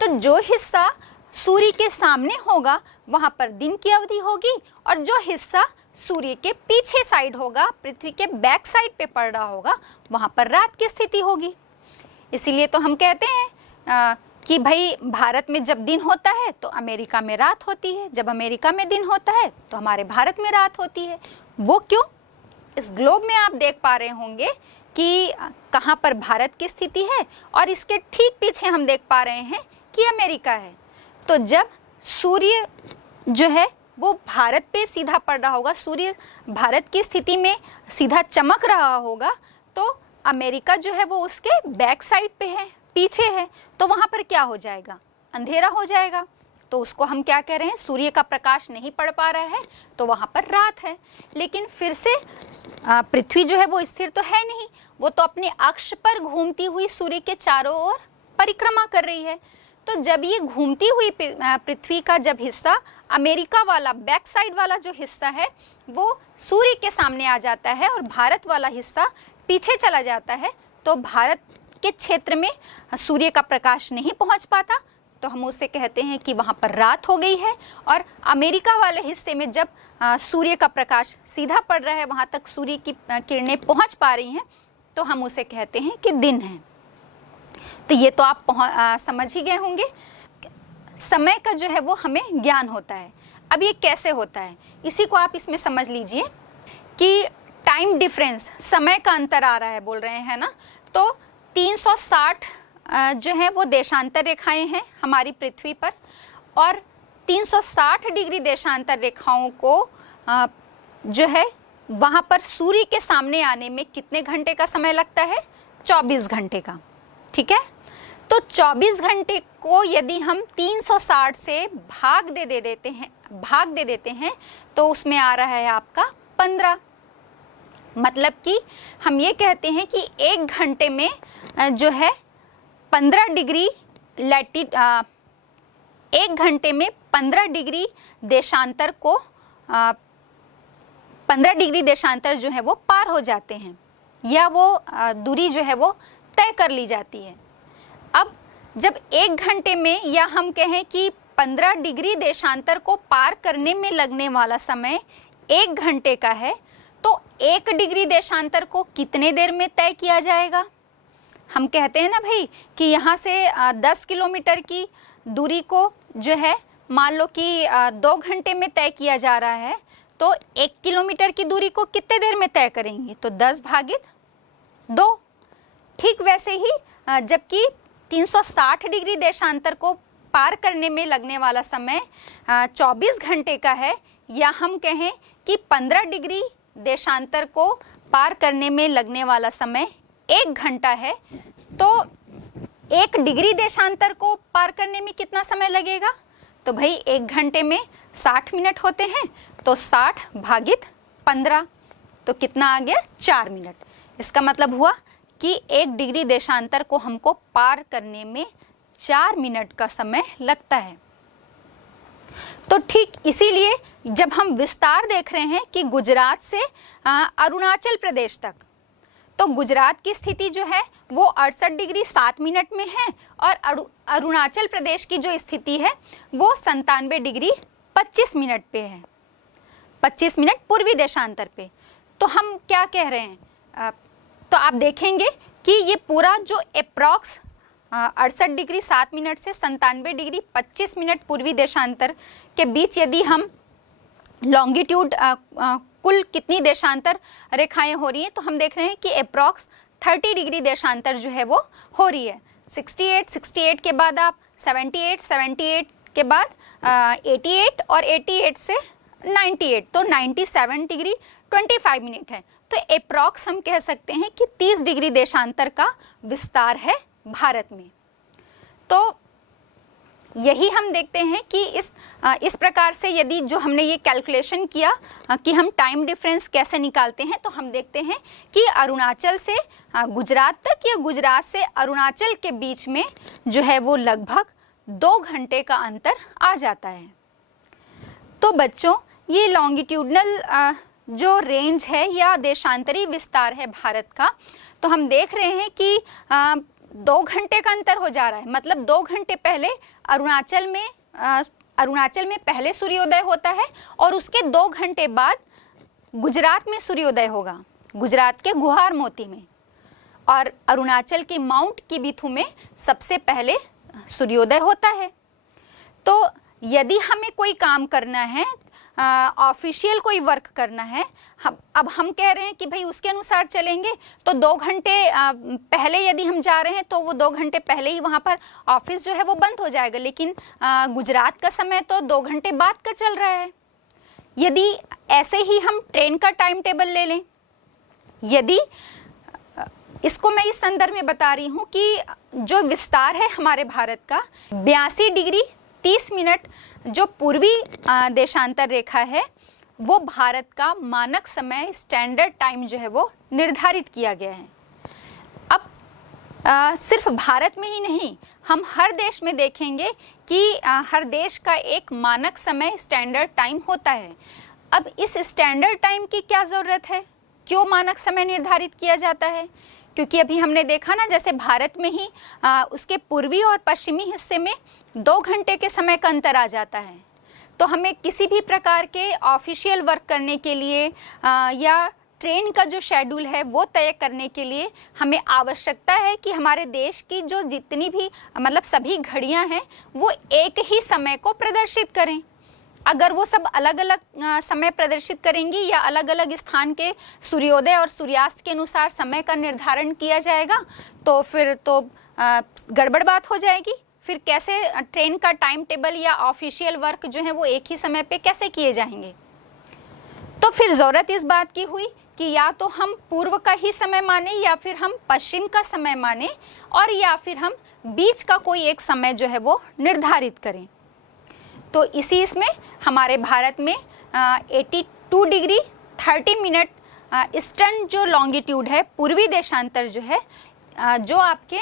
तो जो हिस्सा सूर्य के सामने होगा वहाँ पर दिन की अवधि होगी, और जो हिस्सा सूर्य के पीछे साइड होगा, पृथ्वी के बैक साइड पे पड़ रहा होगा, वहाँ पर रात की स्थिति होगी। इसीलिए तो हम कहते हैं कि भाई भारत में जब दिन होता है तो अमेरिका में रात होती है, जब अमेरिका में दिन होता है तो हमारे भारत में रात होती है। वो क्यों? इस ग्लोब में आप देख पा रहे होंगे कि कहाँ पर भारत की स्थिति है, और इसके ठीक पीछे हम देख पा रहे हैं कि अमेरिका है। तो जब सूर्य जो है वो भारत पे सीधा पड़ रहा होगा, सूर्य भारत की स्थिति में सीधा चमक रहा होगा, तो अमेरिका जो है वो उसके बैक साइड पे है, पीछे है, तो वहाँ पर क्या हो जाएगा? अंधेरा हो जाएगा। तो उसको हम क्या कह रहे हैं? सूर्य का प्रकाश नहीं पड़ पा रहा है, तो वहाँ पर रात है। लेकिन फिर से पृथ्वी जो है वो स्थिर तो है नहीं, वो तो अपने अक्ष पर घूमती हुई सूर्य के चारों ओर परिक्रमा कर रही है। तो जब ये घूमती हुई पृथ्वी का जब हिस्सा अमेरिका वाला बैक साइड वाला जो हिस्सा है वो सूर्य के सामने आ जाता है और भारत वाला हिस्सा पीछे चला जाता है, तो भारत के क्षेत्र में सूर्य का प्रकाश नहीं पहुंच पाता, तो हम उसे कहते हैं कि वहाँ पर रात हो गई है। और अमेरिका वाले हिस्से में जब सूर्य का प्रकाश सीधा पड़ रहा है, वहाँ तक सूर्य की किरणें पहुँच पा रही हैं, तो हम उसे कहते हैं कि दिन है। तो ये तो आप समझ ही गए होंगे, समय का जो है वो हमें ज्ञान होता है। अब ये कैसे होता है, इसी को आप इसमें समझ लीजिए कि टाइम डिफरेंस, समय का अंतर आ रहा है बोल रहे हैं ना। तो 360 जो है वो देशांतर रेखाएं हैं हमारी पृथ्वी पर, और 360 डिग्री देशांतर रेखाओं को जो है वहाँ पर सूर्य के सामने आने में कितने घंटे का समय लगता है? 24 घंटे का। ठीक है, तो 24 घंटे को यदि हम 360 से भाग दे देते हैं तो उसमें आ रहा है आपका 15। मतलब कि हम ये कहते हैं कि एक घंटे में जो है 15 डिग्री एक घंटे में 15 डिग्री देशांतर को 15 डिग्री देशांतर जो है वो पार हो जाते हैं, या वो दूरी जो है वो तय कर ली जाती है। अब जब एक घंटे में, या हम कहें कि 15 डिग्री देशांतर को पार करने में लगने वाला समय 1 घंटे का है, तो 1 डिग्री देशांतर को कितने देर में तय किया जाएगा? हम कहते हैं ना भाई कि यहाँ से 10 किलोमीटर की दूरी को जो है मान लो कि 2 घंटे में तय किया जा रहा है, तो 1 किलोमीटर की दूरी को कितने देर में तय करेंगे? तो 10/2। ठीक वैसे ही जबकि 360 डिग्री देशांतर को पार करने में लगने वाला समय 24 घंटे का है, या हम कहें कि 15 डिग्री देशांतर को पार करने में लगने वाला समय 1 घंटा है, तो 1 डिग्री देशांतर को पार करने में कितना समय लगेगा? तो भाई 1 घंटे में 60 मिनट होते हैं, तो 60/15, तो कितना आ गया? 4 मिनट। इसका मतलब हुआ कि 1 डिग्री देशांतर को हमको पार करने में 4 मिनट का समय लगता है। तो ठीक इसीलिए जब हम विस्तार देख रहे हैं कि गुजरात से अरुणाचल प्रदेश तक, तो गुजरात की स्थिति जो है वो 68 डिग्री 7 मिनट में है, और अरुणाचल प्रदेश की जो स्थिति है वो 97 डिग्री 25 मिनट पे है, 25 मिनट पूर्वी देशांतर पे। तो हम क्या कह रहे हैं, तो आप देखेंगे कि ये पूरा जो अप्रॉक्स 68 डिग्री 7 मिनट से 97 डिग्री 25 मिनट पूर्वी देशांतर के बीच यदि हम लॉन्गिट्यूड कुल कितनी देशांतर रेखाएं हो रही हैं, तो हम देख रहे हैं कि अप्रॉक्स 30 डिग्री देशांतर जो है वो हो रही है। 68 के बाद आप 78 के बाद 88 और 88 से 98, तो 97 डिग्री 25 मिनट है। तो अप्रॉक्स हम कह सकते हैं कि 30 डिग्री देशांतर का विस्तार है भारत में। तो यही हम देखते हैं कि इस प्रकार से यदि जो हमने ये कैलकुलेशन किया कि हम टाइम डिफरेंस कैसे निकालते हैं, तो हम देखते हैं कि अरुणाचल से गुजरात तक या गुजरात से अरुणाचल के बीच में जो है वो लगभग 2 घंटे का अंतर आ जाता है। तो बच्चों, ये लॉन्गिट्यूडनल जो रेंज है या देशांतरी विस्तार है भारत का, तो हम देख रहे हैं कि 2 घंटे का अंतर हो जा रहा है। मतलब 2 घंटे पहले अरुणाचल में पहले सूर्योदय होता है और उसके 2 घंटे बाद गुजरात में सूर्योदय होगा, गुजरात के गुहार मोती में, और अरुणाचल के माउंट किबिथु में सबसे पहले सूर्योदय होता है। तो यदि हमें कोई काम करना है, ऑफिशियल कोई वर्क करना है, अब हम कह रहे हैं कि भाई उसके अनुसार चलेंगे, तो 2 घंटे पहले यदि हम जा रहे हैं तो वो 2 घंटे पहले ही वहाँ पर ऑफिस जो है वो बंद हो जाएगा। लेकिन गुजरात का समय तो 2 घंटे बाद का चल रहा है। यदि ऐसे ही हम ट्रेन का टाइम टेबल ले लें, यदि इसको मैं इस संदर्भ में बता रही हूँ कि जो विस्तार है हमारे भारत का 82 डिग्री 30 मिनट जो पूर्वी देशांतर रेखा है, वो भारत का मानक समय स्टैंडर्ड टाइम जो है वो निर्धारित किया गया है। अब सिर्फ भारत में ही नहीं, हम हर देश में देखेंगे कि हर देश का एक मानक समय स्टैंडर्ड टाइम होता है। अब इस स्टैंडर्ड टाइम की क्या ज़रूरत है, क्यों मानक समय निर्धारित किया जाता है? क्योंकि अभी हमने देखा ना, जैसे भारत में ही उसके पूर्वी और पश्चिमी हिस्से में 2 घंटे के समय का अंतर आ जाता है। तो हमें किसी भी प्रकार के ऑफिशियल वर्क करने के लिए या ट्रेन का जो शेड्यूल है वो तय करने के लिए हमें आवश्यकता है कि हमारे देश की जो जितनी भी मतलब सभी घड़ियां हैं वो एक ही समय को प्रदर्शित करें। अगर वो सब अलग अलग समय प्रदर्शित करेंगी या अलग अलग स्थान के सूर्योदय और सूर्यास्त के अनुसार समय का निर्धारण किया जाएगा, तो फिर तो गड़बड़ बात हो जाएगी। फिर कैसे ट्रेन का टाइम टेबल या ऑफिशियल वर्क जो है वो एक ही समय पे कैसे किए जाएंगे? तो फिर ज़रूरत इस बात की हुई कि या तो हम पूर्व का ही समय माने या फिर हम पश्चिम का समय माने, और या फिर हम बीच का कोई एक समय जो है वो निर्धारित करें। तो इसी इसमें हमारे भारत में 82 डिग्री 30 मिनट ईस्टर्न जो लॉन्गिट्यूड है, पूर्वी देशांतर जो है, जो आपके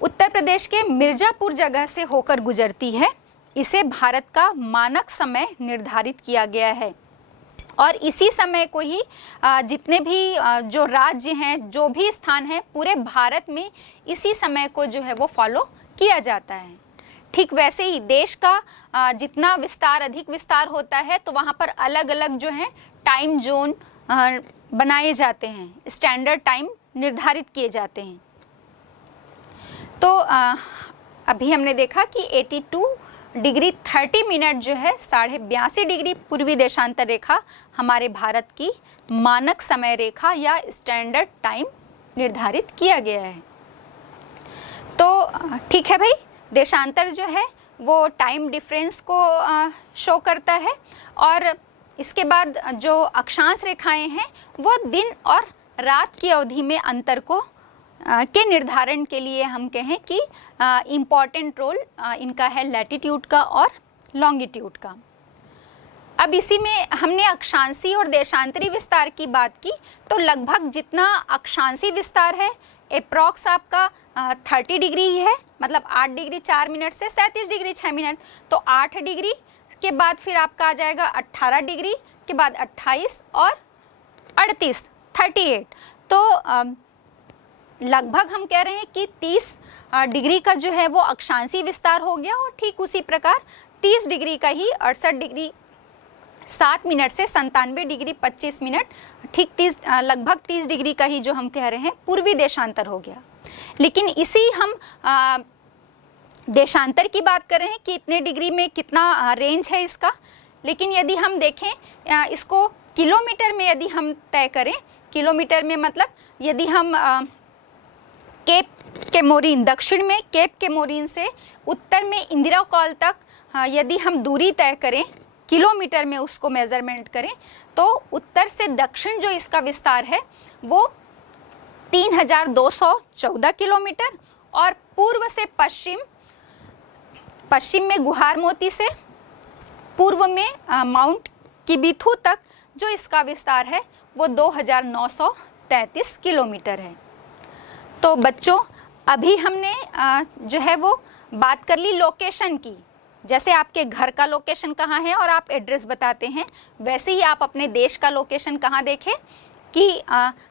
उत्तर प्रदेश के मिर्ज़ापुर जगह से होकर गुजरती है, इसे भारत का मानक समय निर्धारित किया गया है। और इसी समय को ही जितने भी जो राज्य हैं, जो भी स्थान हैं, पूरे भारत में इसी समय को जो है वो फॉलो किया जाता है। ठीक वैसे ही देश का जितना विस्तार, अधिक विस्तार होता है, तो वहाँ पर अलग अलग जो है टाइम जोन बनाए जाते हैं, स्टैंडर्ड टाइम निर्धारित किए जाते हैं। तो अभी हमने देखा कि 82 डिग्री 30 मिनट जो है 82.5 डिग्री पूर्वी देशांतर रेखा हमारे भारत की मानक समय रेखा या स्टैंडर्ड टाइम निर्धारित किया गया है। तो ठीक है भाई, देशांतर जो है वो टाइम डिफरेंस को शो करता है, और इसके बाद जो अक्षांश रेखाएं हैं वो दिन और रात की अवधि में अंतर को के निर्धारण के लिए हम कहें कि इम्पॉर्टेंट रोल इनका है लैटिट्यूड का और लॉन्गिट्यूड का। अब इसी में हमने अक्षांशी और देशांतरी विस्तार की बात की, तो लगभग जितना अक्षांशी विस्तार है अप्रॉक्स आपका 30 डिग्री ही है, मतलब 8 डिग्री 4 मिनट से 37 डिग्री 6 मिनट। तो 8 डिग्री के बाद फिर आपका आ जाएगा 18 डिग्री के बाद 28 और 38 38। तो लगभग हम कह रहे हैं कि 30 डिग्री का जो है वो अक्षांशीय विस्तार हो गया, और ठीक उसी प्रकार 30 डिग्री का ही 68 डिग्री 7 मिनट से 97 डिग्री 25 मिनट, ठीक 30 लगभग 30 डिग्री का ही जो हम कह रहे हैं पूर्वी देशांतर हो गया। लेकिन इसी हम देशांतर की बात कर रहे हैं कि इतने डिग्री में कितना रेंज है इसका, लेकिन यदि हम देखें इसको किलोमीटर में यदि हम तय करें, किलोमीटर में मतलब यदि हम केप केमोरिन, दक्षिण में केप केमोरिन से उत्तर में इंदिरा कॉल तक यदि हम दूरी तय करें, किलोमीटर में उसको मेजरमेंट करें, तो उत्तर से दक्षिण जो इसका विस्तार है वो 3214 किलोमीटर, और पूर्व से पश्चिम, पश्चिम में गुहार मोती से पूर्व में माउंट किबिथु तक जो इसका विस्तार है वो 2933 किलोमीटर है। तो बच्चों, अभी हमने जो है वो बात कर ली लोकेशन की, जैसे आपके घर का लोकेशन कहाँ है और आप एड्रेस बताते हैं, वैसे ही आप अपने देश का लोकेशन कहाँ देखें कि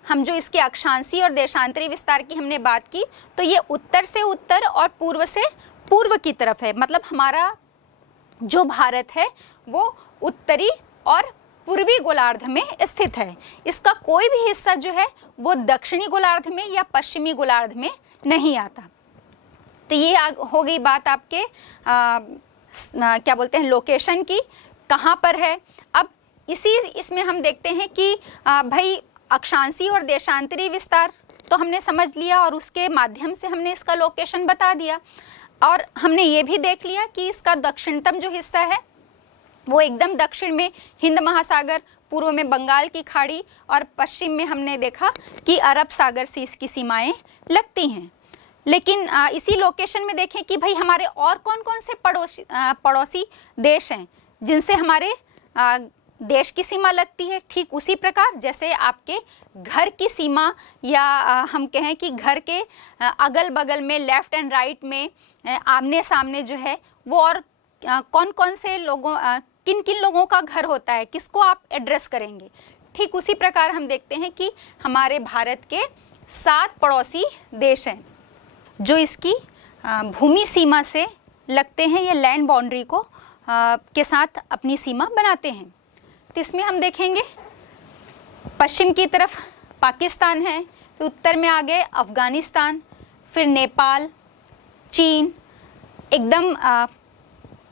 हम जो इसके अक्षांशीय और देशांतरी विस्तार की हमने बात की, तो ये उत्तर से उत्तर और पूर्व से पूर्व की तरफ है। मतलब हमारा जो भारत है वो उत्तरी और पूर्वी गोलार्ध में स्थित है। इसका कोई भी हिस्सा जो है वो दक्षिणी गोलार्ध में या पश्चिमी गोलार्ध में नहीं आता। तो ये हो गई बात आपके क्या बोलते हैं लोकेशन की, कहाँ पर है। अब इसमें हम देखते हैं कि भाई अक्षांशीय और देशांतरी विस्तार तो हमने समझ लिया, और उसके माध्यम से हमने इसका लोकेशन बता दिया, और हमने ये भी देख लिया कि इसका दक्षिणतम जो हिस्सा है वो एकदम दक्षिण में हिंद महासागर, पूर्व में बंगाल की खाड़ी, और पश्चिम में हमने देखा कि अरब सागर से इसकी सीमाएं लगती हैं। लेकिन इसी लोकेशन में देखें कि भाई हमारे और कौन कौन से पड़ोसी देश हैं जिनसे हमारे देश की सीमा लगती है। ठीक उसी प्रकार जैसे आपके घर की सीमा, या हम कहें कि घर के अगल बगल में लेफ्ट एंड राइट में आमने सामने जो है वो और कौन कौन से लोगों, किन किन लोगों का घर होता है, किसको आप एड्रेस करेंगे। ठीक उसी प्रकार हम देखते हैं कि हमारे भारत के 7 पड़ोसी देश हैं जो इसकी भूमि सीमा से लगते हैं या लैंड बाउंड्री को के साथ अपनी सीमा बनाते हैं। तो इसमें हम देखेंगे पश्चिम की तरफ पाकिस्तान है, फिर उत्तर में आ गए अफगानिस्तान, फिर नेपाल, चीन, एकदम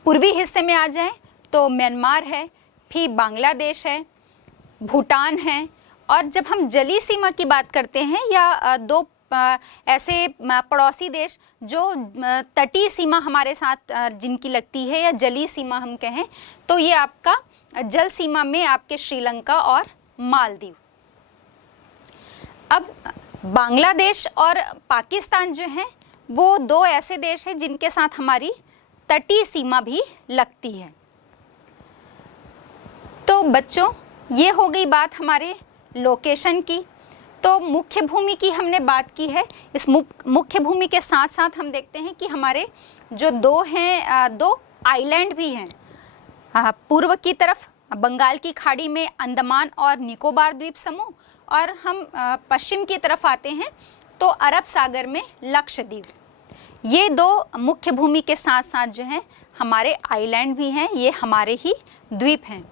पूर्वी हिस्से में आ जाएं तो म्यांमार है, फिर बांग्लादेश है, भूटान है, और जब हम जलीय सीमा की बात करते हैं या 2 ऐसे पड़ोसी देश जो तटीय सीमा हमारे साथ जिनकी लगती है या जलीय सीमा हम कहें, तो ये आपका जल सीमा में आपके श्रीलंका और मालदीव। अब बांग्लादेश और पाकिस्तान जो हैं वो 2 ऐसे देश हैं जिनके साथ हमारी तटीय सीमा भी लगती है। तो बच्चों, ये हो गई बात हमारे लोकेशन की। तो मुख्य भूमि की हमने बात की है। इस मुख्य भूमि के साथ साथ हम देखते हैं कि हमारे जो 2 आइलैंड भी हैं। पूर्व की तरफ बंगाल की खाड़ी में अंडमान और निकोबार द्वीप समूह, और हम पश्चिम की तरफ आते हैं तो अरब सागर में लक्षद्वीप। ये 2 मुख्य भूमि के साथ साथ जो हैं हमारे आइलैंड भी हैं, ये हमारे ही द्वीप हैं।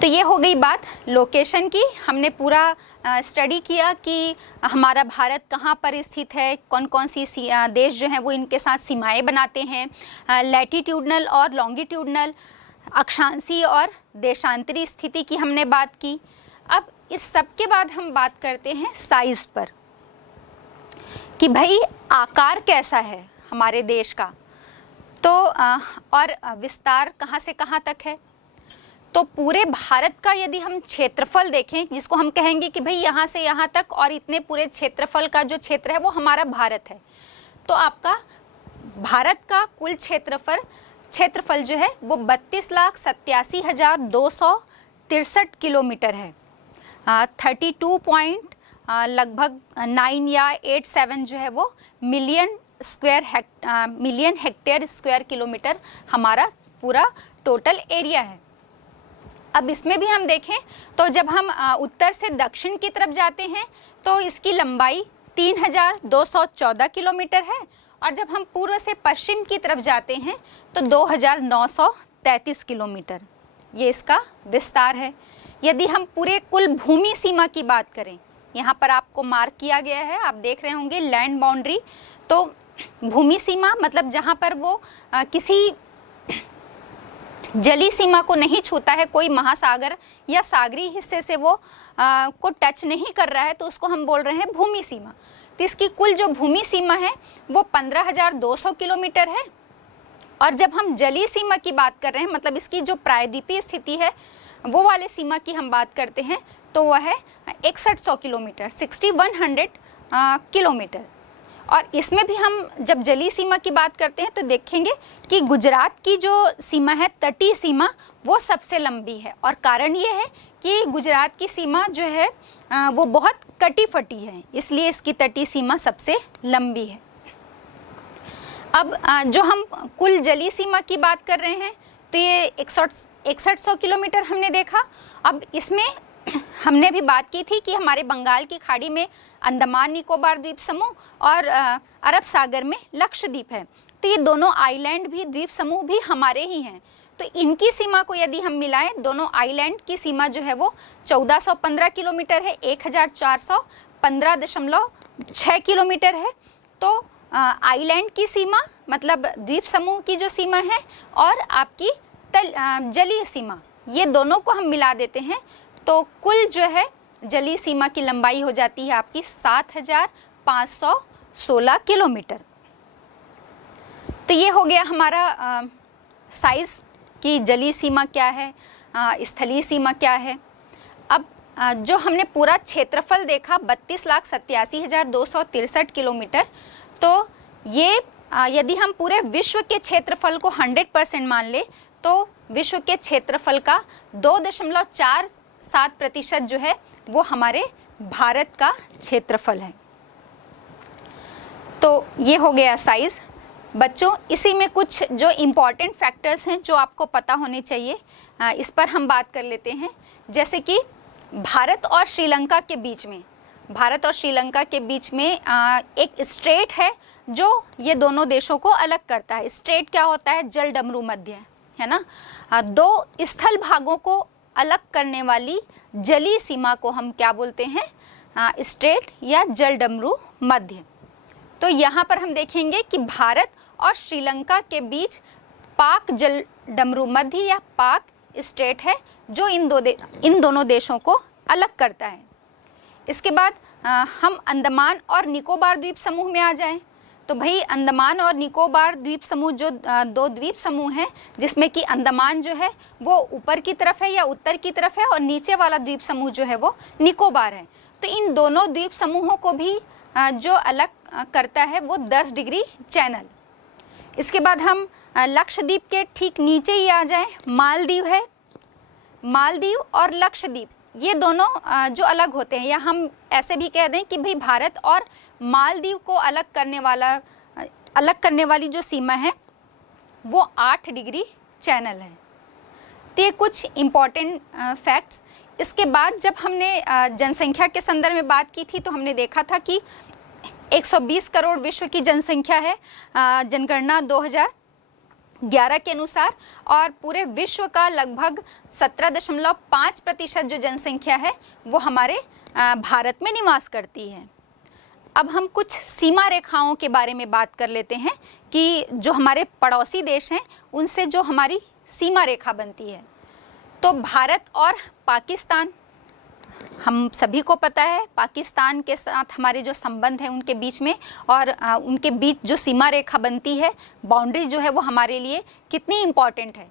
तो ये हो गई बात लोकेशन की। हमने पूरा स्टडी किया कि हमारा भारत कहाँ पर स्थित है, कौन कौन सी देश जो हैं वो इनके साथ सीमाएं बनाते हैं, लैटिट्यूडनल और लॉन्गिट्यूडनल, अक्षांशीय और देशांतरी स्थिति की हमने बात की। अब इस सब के बाद हम बात करते हैं साइज पर, कि भाई आकार कैसा है हमारे देश का, तो और विस्तार कहाँ से कहाँ तक है। तो पूरे भारत का यदि हम क्षेत्रफल देखें, जिसको हम कहेंगे कि भाई यहाँ से यहाँ तक और इतने पूरे क्षेत्रफल का जो क्षेत्र है वो हमारा भारत है, तो आपका भारत का कुल क्षेत्रफल जो है वो 32,87,263 किलोमीटर है। 32 पॉइंट लगभग 9 या 87 जो है वो मिलियन हेक्टेयर स्क्वायर किलोमीटर हमारा पूरा टोटल एरिया है। अब इसमें भी हम देखें तो जब हम उत्तर से दक्षिण की तरफ जाते हैं तो इसकी लंबाई 3214 किलोमीटर है, और जब हम पूर्व से पश्चिम की तरफ जाते हैं तो 2933 किलोमीटर ये इसका विस्तार है। यदि हम पूरे कुल भूमि सीमा की बात करें, यहाँ पर आपको मार्क किया गया है, आप देख रहे होंगे लैंड बाउंड्री। तो भूमि सीमा मतलब जहाँ पर वो किसी जली सीमा को नहीं छूता है, कोई महासागर या सागरी हिस्से से वो को टच नहीं कर रहा है, तो उसको हम बोल रहे हैं भूमि सीमा। तो इसकी कुल जो भूमि सीमा है वो 15,200 किलोमीटर है। और जब हम जलीय सीमा की बात कर रहे हैं, मतलब इसकी जो प्रायद्वीपीय स्थिति है वो वाले सीमा की हम बात करते हैं, तो वह है 6100 किलोमीटर, 6100 किलोमीटर। और इसमें भी हम जब जलीय सीमा की बात करते हैं तो देखेंगे कि गुजरात की जो सीमा है, तटीय सीमा, वो सबसे लंबी है। और कारण ये है कि गुजरात की सीमा जो है वो बहुत कटी फटी है, इसलिए इसकी तटीय सीमा सबसे लंबी है। अब जो हम कुल जलीय सीमा की बात कर रहे हैं तो ये 6100 किलोमीटर हमने देखा। अब इसमें हमने भी बात की थी कि हमारे बंगाल की खाड़ी में अंडमान निकोबार द्वीप समूह और अरब सागर में लक्षद्वीप है, तो ये दोनों आइलैंड भी, द्वीप समूह भी हमारे ही हैं। तो इनकी सीमा को यदि हम मिलाएं, दोनों आइलैंड की सीमा जो है वो 1415 किलोमीटर है, 1415.6 किलोमीटर है। तो आइलैंड की सीमा मतलब द्वीप समूह की जो सीमा है और आपकी जलीय सीमा, ये दोनों को हम मिला देते हैं तो कुल जो है जलीय सीमा की लंबाई हो जाती है आपकी 7516 किलोमीटर। तो ये हो गया हमारा साइज कि जलीय सीमा क्या है, स्थलीय सीमा क्या है। अब जो हमने पूरा क्षेत्रफल देखा 32,87,263 किलोमीटर, तो ये यदि हम पूरे विश्व के क्षेत्रफल को 100% मान ले तो विश्व के क्षेत्रफल का 2.47% जो है वो हमारे भारत का क्षेत्रफल है। तो ये हो गया साइज। बच्चों, इसी में कुछ जो इम्पॉर्टेंट फैक्टर्स हैं जो आपको पता होने चाहिए, इस पर हम बात कर लेते हैं। जैसे कि भारत और श्रीलंका के बीच में, एक स्ट्रेट है जो ये दोनों देशों को अलग करता है। स्ट्रेट क्या होता है? जलडमरू मध्य, है ना। दो स्थल भागों को अलग करने वाली जलीय सीमा को हम क्या बोलते हैं? स्ट्रेट या जलडमरू मध्य। तो यहाँ पर हम देखेंगे कि भारत और श्रीलंका के बीच पाक जलडमरू मध्य या पाक स्ट्रेट है जो इन दोनों देशों को अलग करता है। इसके बाद हम अंडमान और निकोबार द्वीप समूह में आ जाएं, तो भाई अंडमान और निकोबार द्वीप समूह जो दो द्वीप समूह हैं, जिसमें कि अंडमान जो है वो ऊपर की तरफ है या उत्तर की तरफ है और नीचे वाला द्वीप समूह जो है वो निकोबार है। तो इन दोनों द्वीप समूहों को भी जो अलग करता है वो 10 डिग्री चैनल। इसके बाद हम लक्षद्वीप के ठीक नीचे ही आ जाएं, मालदीव है। मालदीव और लक्षद्वीप ये दोनों जो अलग होते हैं, या हम ऐसे भी कह दें कि भाई भारत और मालदीव को अलग करने वाली जो सीमा है वो 8 डिग्री चैनल है। तो ये कुछ इम्पॉर्टेंट फैक्ट्स। इसके बाद जब हमने जनसंख्या के संदर्भ में बात की थी तो हमने देखा था कि 120 करोड़ विश्व की जनसंख्या है जनगणना 2011 के अनुसार, और पूरे विश्व का लगभग 17.5% जो जनसंख्या है वो हमारे भारत में निवास करती है। अब हम कुछ सीमा रेखाओं के बारे में बात कर लेते हैं कि जो हमारे पड़ोसी देश हैं उनसे जो हमारी सीमा रेखा बनती है। तो भारत और पाकिस्तान, हम सभी को पता है पाकिस्तान के साथ हमारे जो संबंध है उनके बीच में, और उनके बीच जो सीमा रेखा बनती है, बाउंड्री जो है वो हमारे लिए कितनी इम्पॉर्टेंट है।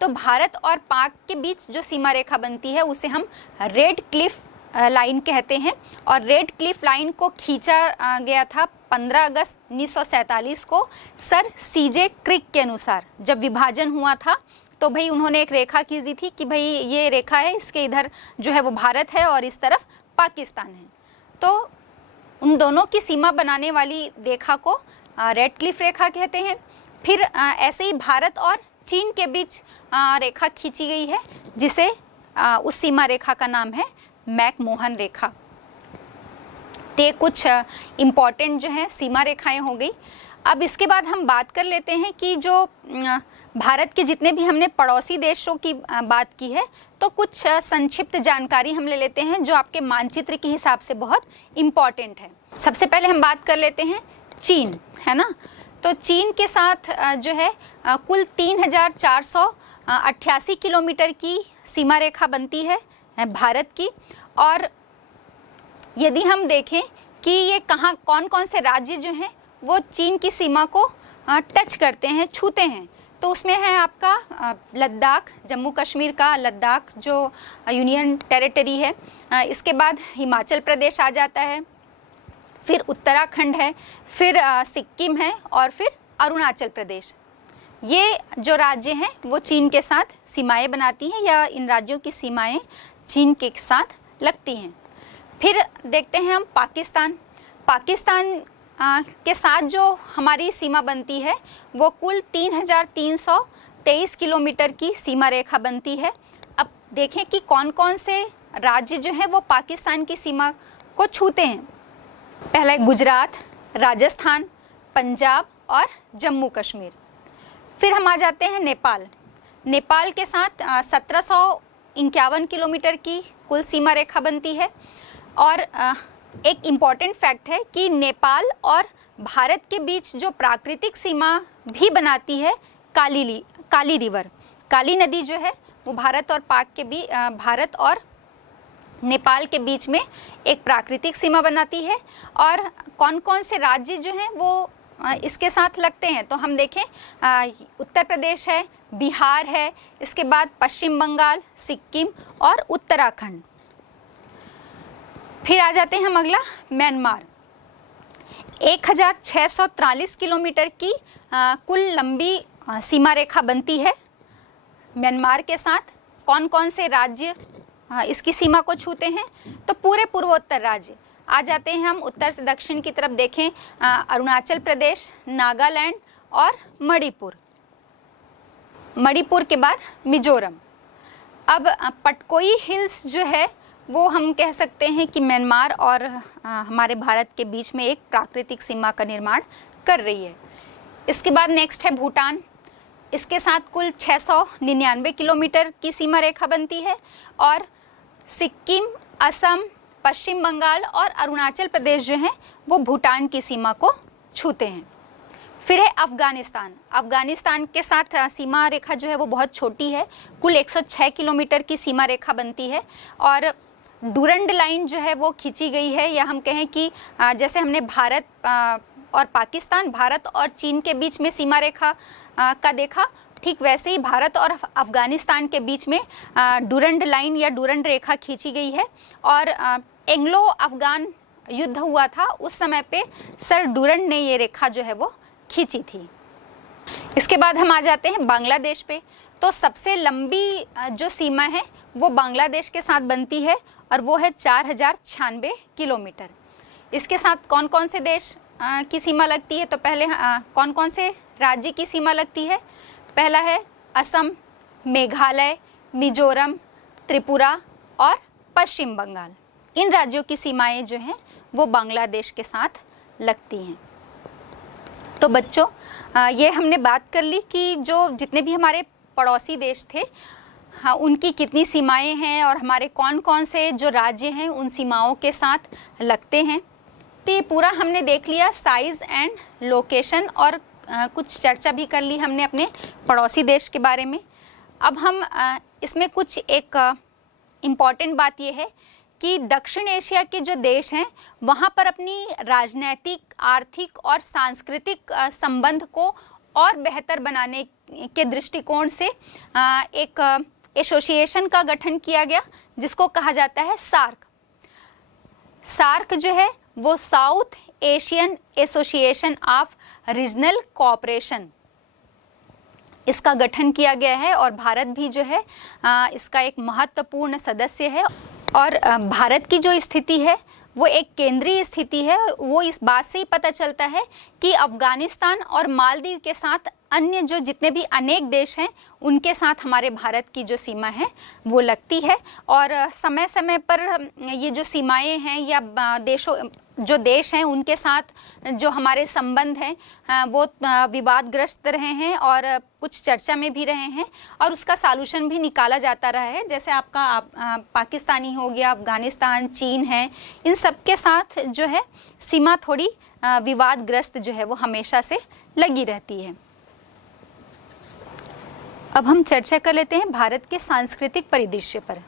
तो भारत और पाक के बीच जो सीमा रेखा बनती है उसे हम रेड क्लिफ लाइन कहते हैं, और रेड क्लिफ लाइन को खींचा गया था 15 अगस्त 1947 को सर सीजे क्रिक के अनुसार। जब विभाजन हुआ था तो भाई उन्होंने एक रेखा खींची थी कि भाई ये रेखा है, इसके इधर जो है वो भारत है और इस तरफ पाकिस्तान है। तो उन दोनों की सीमा बनाने वाली रेखा को रेड क्लिफ रेखा कहते हैं। फिर ऐसे ही भारत और चीन के बीच रेखा खींची गई है जिसे उस सीमा रेखा का नाम है मैकमोहन रेखा। ते कुछ इम्पॉर्टेंट जो है सीमा रेखाएं हो गई। अब इसके बाद हम बात कर लेते हैं कि जो भारत के जितने भी हमने पड़ोसी देशों की बात की है, तो कुछ संक्षिप्त जानकारी हम ले लेते हैं जो आपके मानचित्र के हिसाब से बहुत इम्पॉर्टेंट है। सबसे पहले हम बात कर लेते हैं चीन, है ना। तो चीन के साथ जो है कुल 3,488 किलोमीटर की सीमा रेखा बनती है भारत की। और यदि हम देखें कि ये कहाँ कौन कौन से राज्य जो हैं वो चीन की सीमा को टच करते हैं, छूते हैं, तो उसमें है आपका लद्दाख, जम्मू कश्मीर का लद्दाख जो यूनियन टेरिटरी है। इसके बाद हिमाचल प्रदेश आ जाता है, फिर उत्तराखंड है, फिर सिक्किम है और फिर अरुणाचल प्रदेश। ये जो राज्य हैं वो चीन के साथ सीमाएं बनाती हैं या इन राज्यों की सीमाएं चीन के साथ लगती हैं। फिर देखते हैं हम पाकिस्तान के साथ जो हमारी सीमा बनती है वो कुल 3,323 किलोमीटर की सीमा रेखा बनती है। अब देखें कि कौन कौन से राज्य जो हैं वो पाकिस्तान की सीमा को छूते हैं। पहला है गुजरात, राजस्थान, पंजाब और जम्मू कश्मीर। फिर हम आ जाते हैं नेपाल के साथ 1751 किलोमीटर की कुल सीमा रेखा बनती है। और एक इम्पॉर्टेंट फैक्ट है कि नेपाल और भारत के बीच जो प्राकृतिक सीमा भी बनाती है काली रिवर, काली नदी जो है वो भारत और नेपाल के बीच में एक प्राकृतिक सीमा बनाती है। और कौन कौन से राज्य जो हैं वो इसके साथ लगते हैं, तो हम देखें उत्तर प्रदेश है, बिहार है, इसके बाद पश्चिम बंगाल, सिक्किम और उत्तराखंड। फिर आ जाते हैं हम अगला म्यांमार। 1,643 किलोमीटर की कुल लंबी सीमा रेखा बनती है म्यांमार के साथ। कौन कौन से राज्य इसकी सीमा को छूते हैं, तो पूरे पूर्वोत्तर राज्य आ जाते हैं। हम उत्तर से दक्षिण की तरफ देखें, अरुणाचल प्रदेश, नागालैंड और मणिपुर के बाद मिजोरम। अब पटकोई हिल्स जो है वो हम कह सकते हैं कि म्यांमार और हमारे भारत के बीच में एक प्राकृतिक सीमा का निर्माण कर रही है। इसके बाद नेक्स्ट है भूटान। इसके साथ कुल 699 किलोमीटर की सीमा रेखा बनती है। और सिक्किम, असम, पश्चिम बंगाल और अरुणाचल प्रदेश जो हैं वो भूटान की सीमा को छूते हैं। फिर है अफगानिस्तान के साथ सीमा रेखा जो है वो बहुत छोटी है, कुल 106 किलोमीटर की सीमा रेखा बनती है। और डूरंड लाइन जो है वो खींची गई है, या हम कहें कि जैसे हमने भारत और पाकिस्तान, भारत और चीन के बीच में सीमा रेखा का देखा, ठीक वैसे ही भारत और अफगानिस्तान के बीच में डूरंड लाइन या डूरंड रेखा खींची गई है। और एंग्लो अफगान युद्ध हुआ था, उस समय पे सर डूरंड ने ये रेखा जो है वो खींची थी। इसके बाद हम आ जाते हैं बांग्लादेश पे। तो सबसे लंबी जो सीमा है वो बांग्लादेश के साथ बनती है और वो है 4,096 किलोमीटर। इसके साथ कौन कौन से देश की सीमा लगती है, तो पहले कौन कौन से राज्य की सीमा लगती है। पहला है असम, मेघालय, मिजोरम, त्रिपुरा और पश्चिम बंगाल। इन राज्यों की सीमाएं जो हैं वो बांग्लादेश के साथ लगती हैं। तो बच्चों ये हमने बात कर ली कि जो जितने भी हमारे पड़ोसी देश थे उनकी कितनी सीमाएं हैं और हमारे कौन कौन से जो राज्य हैं उन सीमाओं के साथ लगते हैं। तो ये पूरा हमने देख लिया साइज़ एंड लोकेशन, और कुछ चर्चा भी कर ली हमने अपने पड़ोसी देश के बारे में। अब हम इसमें कुछ एक इम्पॉर्टेंट बात ये है कि दक्षिण एशिया के जो देश हैं वहाँ पर अपनी राजनैतिक, आर्थिक और सांस्कृतिक संबंध को और बेहतर बनाने के दृष्टिकोण से एक एसोसिएशन का गठन किया गया जिसको कहा जाता है सार्क। सार्क जो है वो south Asian association of regional cooperation, इसका गठन किया गया है और भारत भी जो है इसका एक महत्वपूर्ण सदस्य है। और भारत की जो स्थिति है वो एक केंद्रीय स्थिति है। वो इस बात से ही पता चलता है कि अफगानिस्तान और मालदीव के साथ अन्य जो जितने भी अनेक देश हैं उनके साथ हमारे भारत की जो सीमा है वो लगती है। और समय समय पर ये जो सीमाएं हैं या जो देश हैं उनके साथ जो हमारे संबंध हैं वो विवादग्रस्त रहे हैं और कुछ चर्चा में भी रहे हैं और उसका सॉल्यूशन भी निकाला जाता रहा है। जैसे आपका पाकिस्तानी हो गया, अफगानिस्तान, चीन है, इन सब के साथ जो है सीमा थोड़ी विवादग्रस्त जो है वो हमेशा से लगी रहती है। अब हम चर्चा कर लेते हैं भारत के सांस्कृतिक परिदृश्य पर।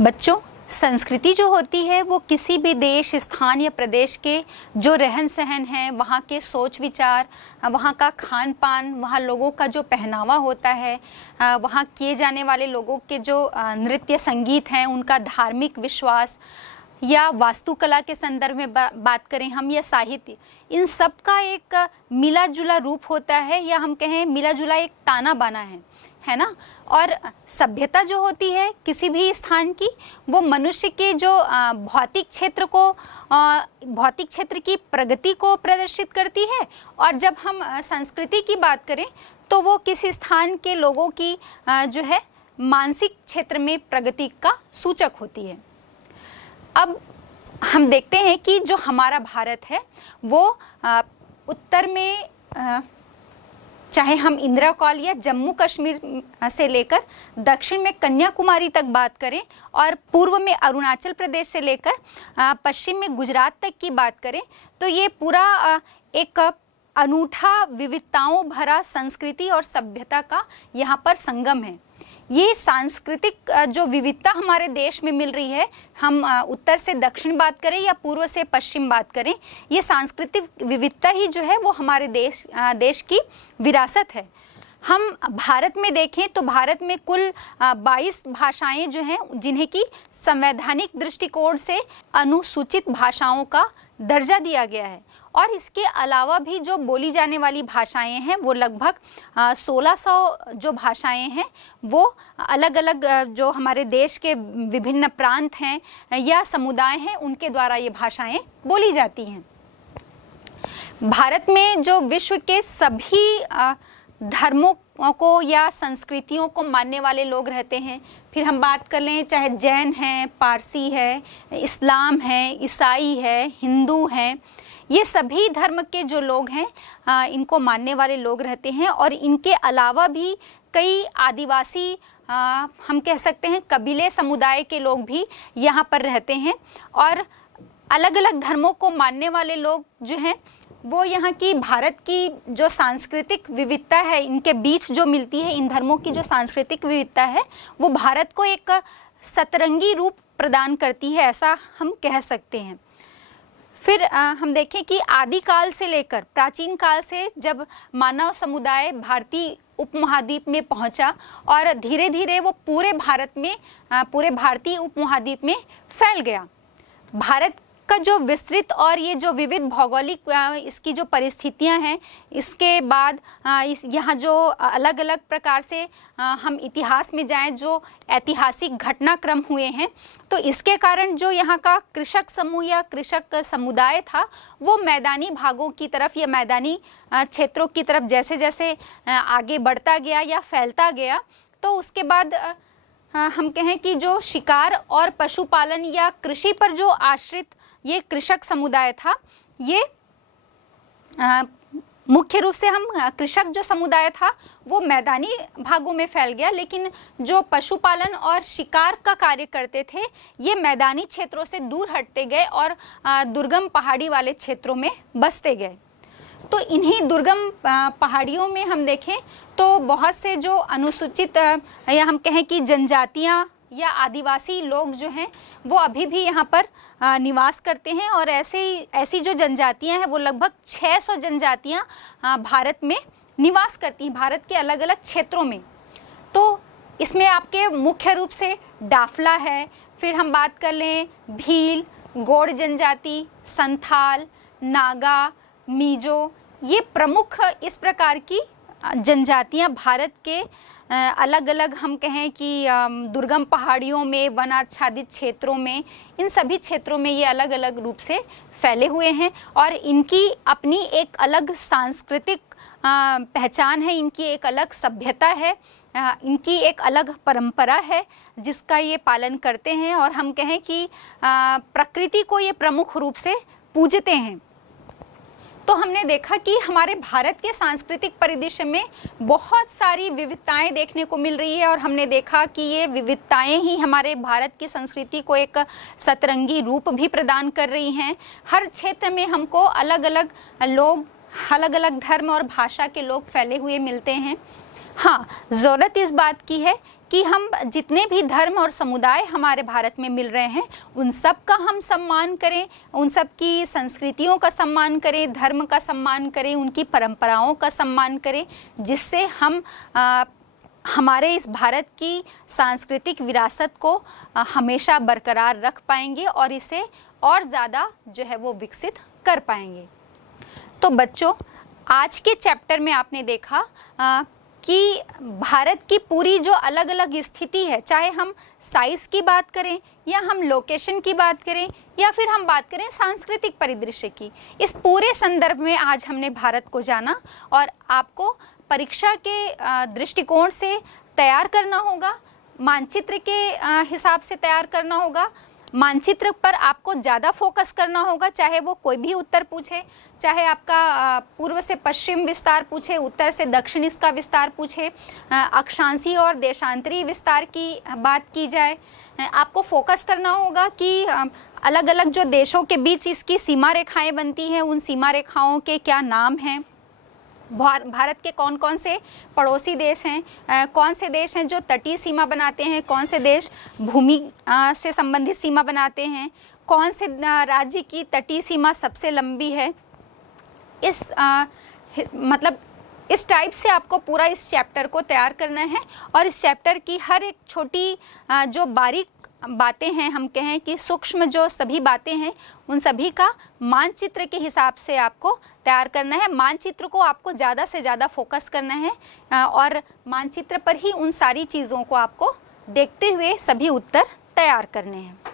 बच्चों, संस्कृति जो होती है वो किसी भी देश, स्थान या प्रदेश के जो रहन सहन है, वहाँ के सोच विचार, वहाँ का खान पान, वहाँ लोगों का जो पहनावा होता है, वहाँ किए जाने वाले लोगों के जो नृत्य संगीत हैं, उनका धार्मिक विश्वास या वास्तुकला के संदर्भ में बात करें हम या साहित्य, इन सब का एक मिला जुला रूप होता है या हम कहें मिला जुला एक ताना बाना है ना। और सभ्यता जो होती है किसी भी स्थान की, वो मनुष्य के जो भौतिक क्षेत्र की प्रगति को प्रदर्शित करती है। और जब हम संस्कृति की बात करें तो वो किसी स्थान के लोगों की जो है मानसिक क्षेत्र में प्रगति का सूचक होती है। अब हम देखते हैं कि जो हमारा भारत है वो उत्तर में चाहे हम इंदिरा कॉल या जम्मू कश्मीर से लेकर दक्षिण में कन्याकुमारी तक बात करें और पूर्व में अरुणाचल प्रदेश से लेकर पश्चिम में गुजरात तक की बात करें, तो ये पूरा एक अनूठा विविधताओं भरा संस्कृति और सभ्यता का यहाँ पर संगम है। ये सांस्कृतिक जो विविधता हमारे देश में मिल रही है, हम उत्तर से दक्षिण बात करें या पूर्व से पश्चिम बात करें, ये सांस्कृतिक विविधता ही जो है वो हमारे देश की विरासत है। हम भारत में देखें तो भारत में कुल 22 भाषाएं जो हैं जिन्हें कि संवैधानिक दृष्टिकोण से अनुसूचित भाषाओं का दर्जा दिया गया है। और इसके अलावा भी जो बोली जाने वाली भाषाएं हैं वो लगभग 1600 जो भाषाएं हैं वो अलग अलग जो हमारे देश के विभिन्न प्रांत हैं या समुदाय हैं उनके द्वारा ये भाषाएं बोली जाती हैं। भारत में जो विश्व के सभी धर्मों को या संस्कृतियों को मानने वाले लोग रहते हैं, फिर हम बात कर लें चाहे जैन हैं, पारसी है, इस्लाम है, ईसाई है, हिंदू हैं, ये सभी धर्म के जो लोग हैं इनको मानने वाले लोग रहते हैं। और इनके अलावा भी कई आदिवासी हम कह सकते हैं कबीले समुदाय के लोग भी यहाँ पर रहते हैं। और अलग अलग धर्मों को मानने वाले लोग जो हैं वो यहाँ की भारत की जो सांस्कृतिक विविधता है, इनके बीच जो मिलती है, इन धर्मों की जो सांस्कृतिक विविधता है वो भारत को एक सतरंगी रूप प्रदान करती है, ऐसा हम कह सकते हैं। फिर हम देखें कि आदिकाल से लेकर प्राचीन काल से जब मानव समुदाय भारतीय उपमहाद्वीप में पहुंचा और धीरे धीरे वो पूरे भारतीय उपमहाद्वीप में फैल गया। भारत का जो विस्तृत और ये जो विविध भौगोलिक इसकी जो परिस्थितियां हैं, इसके बाद यहाँ जो अलग अलग प्रकार से हम इतिहास में जाएं जो ऐतिहासिक घटनाक्रम हुए हैं, तो इसके कारण जो यहाँ का कृषक समूह या कृषक समुदाय था वो मैदानी भागों की तरफ या मैदानी क्षेत्रों की तरफ जैसे जैसे आगे बढ़ता गया या फैलता गया, तो उसके बाद हम कहें कि जो शिकार और पशुपालन या कृषि पर जो आश्रित ये कृषक समुदाय था, ये मुख्य रूप से हम कृषक जो समुदाय था वो मैदानी भागों में फैल गया, लेकिन जो पशुपालन और शिकार का कार्य करते थे ये मैदानी क्षेत्रों से दूर हटते गए और दुर्गम पहाड़ी वाले क्षेत्रों में बसते गए। तो इन्हीं दुर्गम पहाड़ियों में हम देखें तो बहुत से जो अनुसूचित या हम कहें कि जनजातियां या आदिवासी लोग जो हैं वो अभी भी यहाँ पर निवास करते हैं। और ऐसी जो जनजातियाँ हैं वो लगभग 600 जनजातियाँ भारत में निवास करती हैं, भारत के अलग अलग क्षेत्रों में। तो इसमें आपके मुख्य रूप से डाफला है, फिर हम बात कर लें भील, गोंड जनजाति, संथाल, नागा, मिजो, ये प्रमुख इस प्रकार की जनजातियाँ भारत के अलग अलग हम कहें कि दुर्गम पहाड़ियों में, वन आच्छादित क्षेत्रों में, इन सभी क्षेत्रों में ये अलग अलग रूप से फैले हुए हैं और इनकी अपनी एक अलग सांस्कृतिक पहचान है, इनकी एक अलग सभ्यता है, इनकी एक अलग परंपरा है जिसका ये पालन करते हैं और हम कहें कि प्रकृति को ये प्रमुख रूप से पूजते हैं। तो हमने देखा कि हमारे भारत के सांस्कृतिक परिदृश्य में बहुत सारी विविधताएं देखने को मिल रही है और हमने देखा कि ये विविधताएं ही हमारे भारत की संस्कृति को एक सतरंगी रूप भी प्रदान कर रही हैं। हर क्षेत्र में हमको अलग अलग लोग, अलग अलग धर्म और भाषा के लोग फैले हुए मिलते हैं। हाँ, ज़रूरत इस बात की है कि हम जितने भी धर्म और समुदाय हमारे भारत में मिल रहे हैं उन सब का हम सम्मान करें, उन सब की संस्कृतियों का सम्मान करें, धर्म का सम्मान करें, उनकी परंपराओं का सम्मान करें, जिससे हम हमारे इस भारत की सांस्कृतिक विरासत को हमेशा बरकरार रख पाएंगे और इसे और ज़्यादा जो है वो विकसित कर पाएंगे। तो बच्चों, आज के चैप्टर में आपने देखा कि भारत की पूरी जो अलग अलग स्थिति है, चाहे हम साइज़ की बात करें या हम लोकेशन की बात करें या फिर हम बात करें सांस्कृतिक परिदृश्य की, इस पूरे संदर्भ में आज हमने भारत को जाना और आपको परीक्षा के दृष्टिकोण से तैयार करना होगा, मानचित्र के हिसाब से तैयार करना होगा। मानचित्र पर आपको ज़्यादा फोकस करना होगा, चाहे वो कोई भी उत्तर पूछे, चाहे आपका पूर्व से पश्चिम विस्तार पूछे, उत्तर से दक्षिण इसका विस्तार पूछे, अक्षांशीय और देशांतरी विस्तार की बात की जाए, आपको फोकस करना होगा कि अलग अलग जो देशों के बीच इसकी सीमा रेखाएं बनती हैं, उन सीमा रेखाओं के क्या नाम हैं, भारत के कौन कौन से पड़ोसी देश हैं, कौन से देश हैं जो तटीय सीमा बनाते हैं, कौन से देश भूमि से संबंधित सीमा बनाते हैं, कौन से राज्य की तटीय सीमा सबसे लंबी है। मतलब इस टाइप से आपको पूरा इस चैप्टर को तैयार करना है और इस चैप्टर की हर एक छोटी जो बारीक बातें हैं, हम कहें कि सूक्ष्म जो सभी बातें हैं, उन सभी का मानचित्र के हिसाब से आपको तैयार करना है। मानचित्र को आपको ज़्यादा से ज़्यादा फोकस करना है और मानचित्र पर ही उन सारी चीज़ों को आपको देखते हुए सभी उत्तर तैयार करने हैं।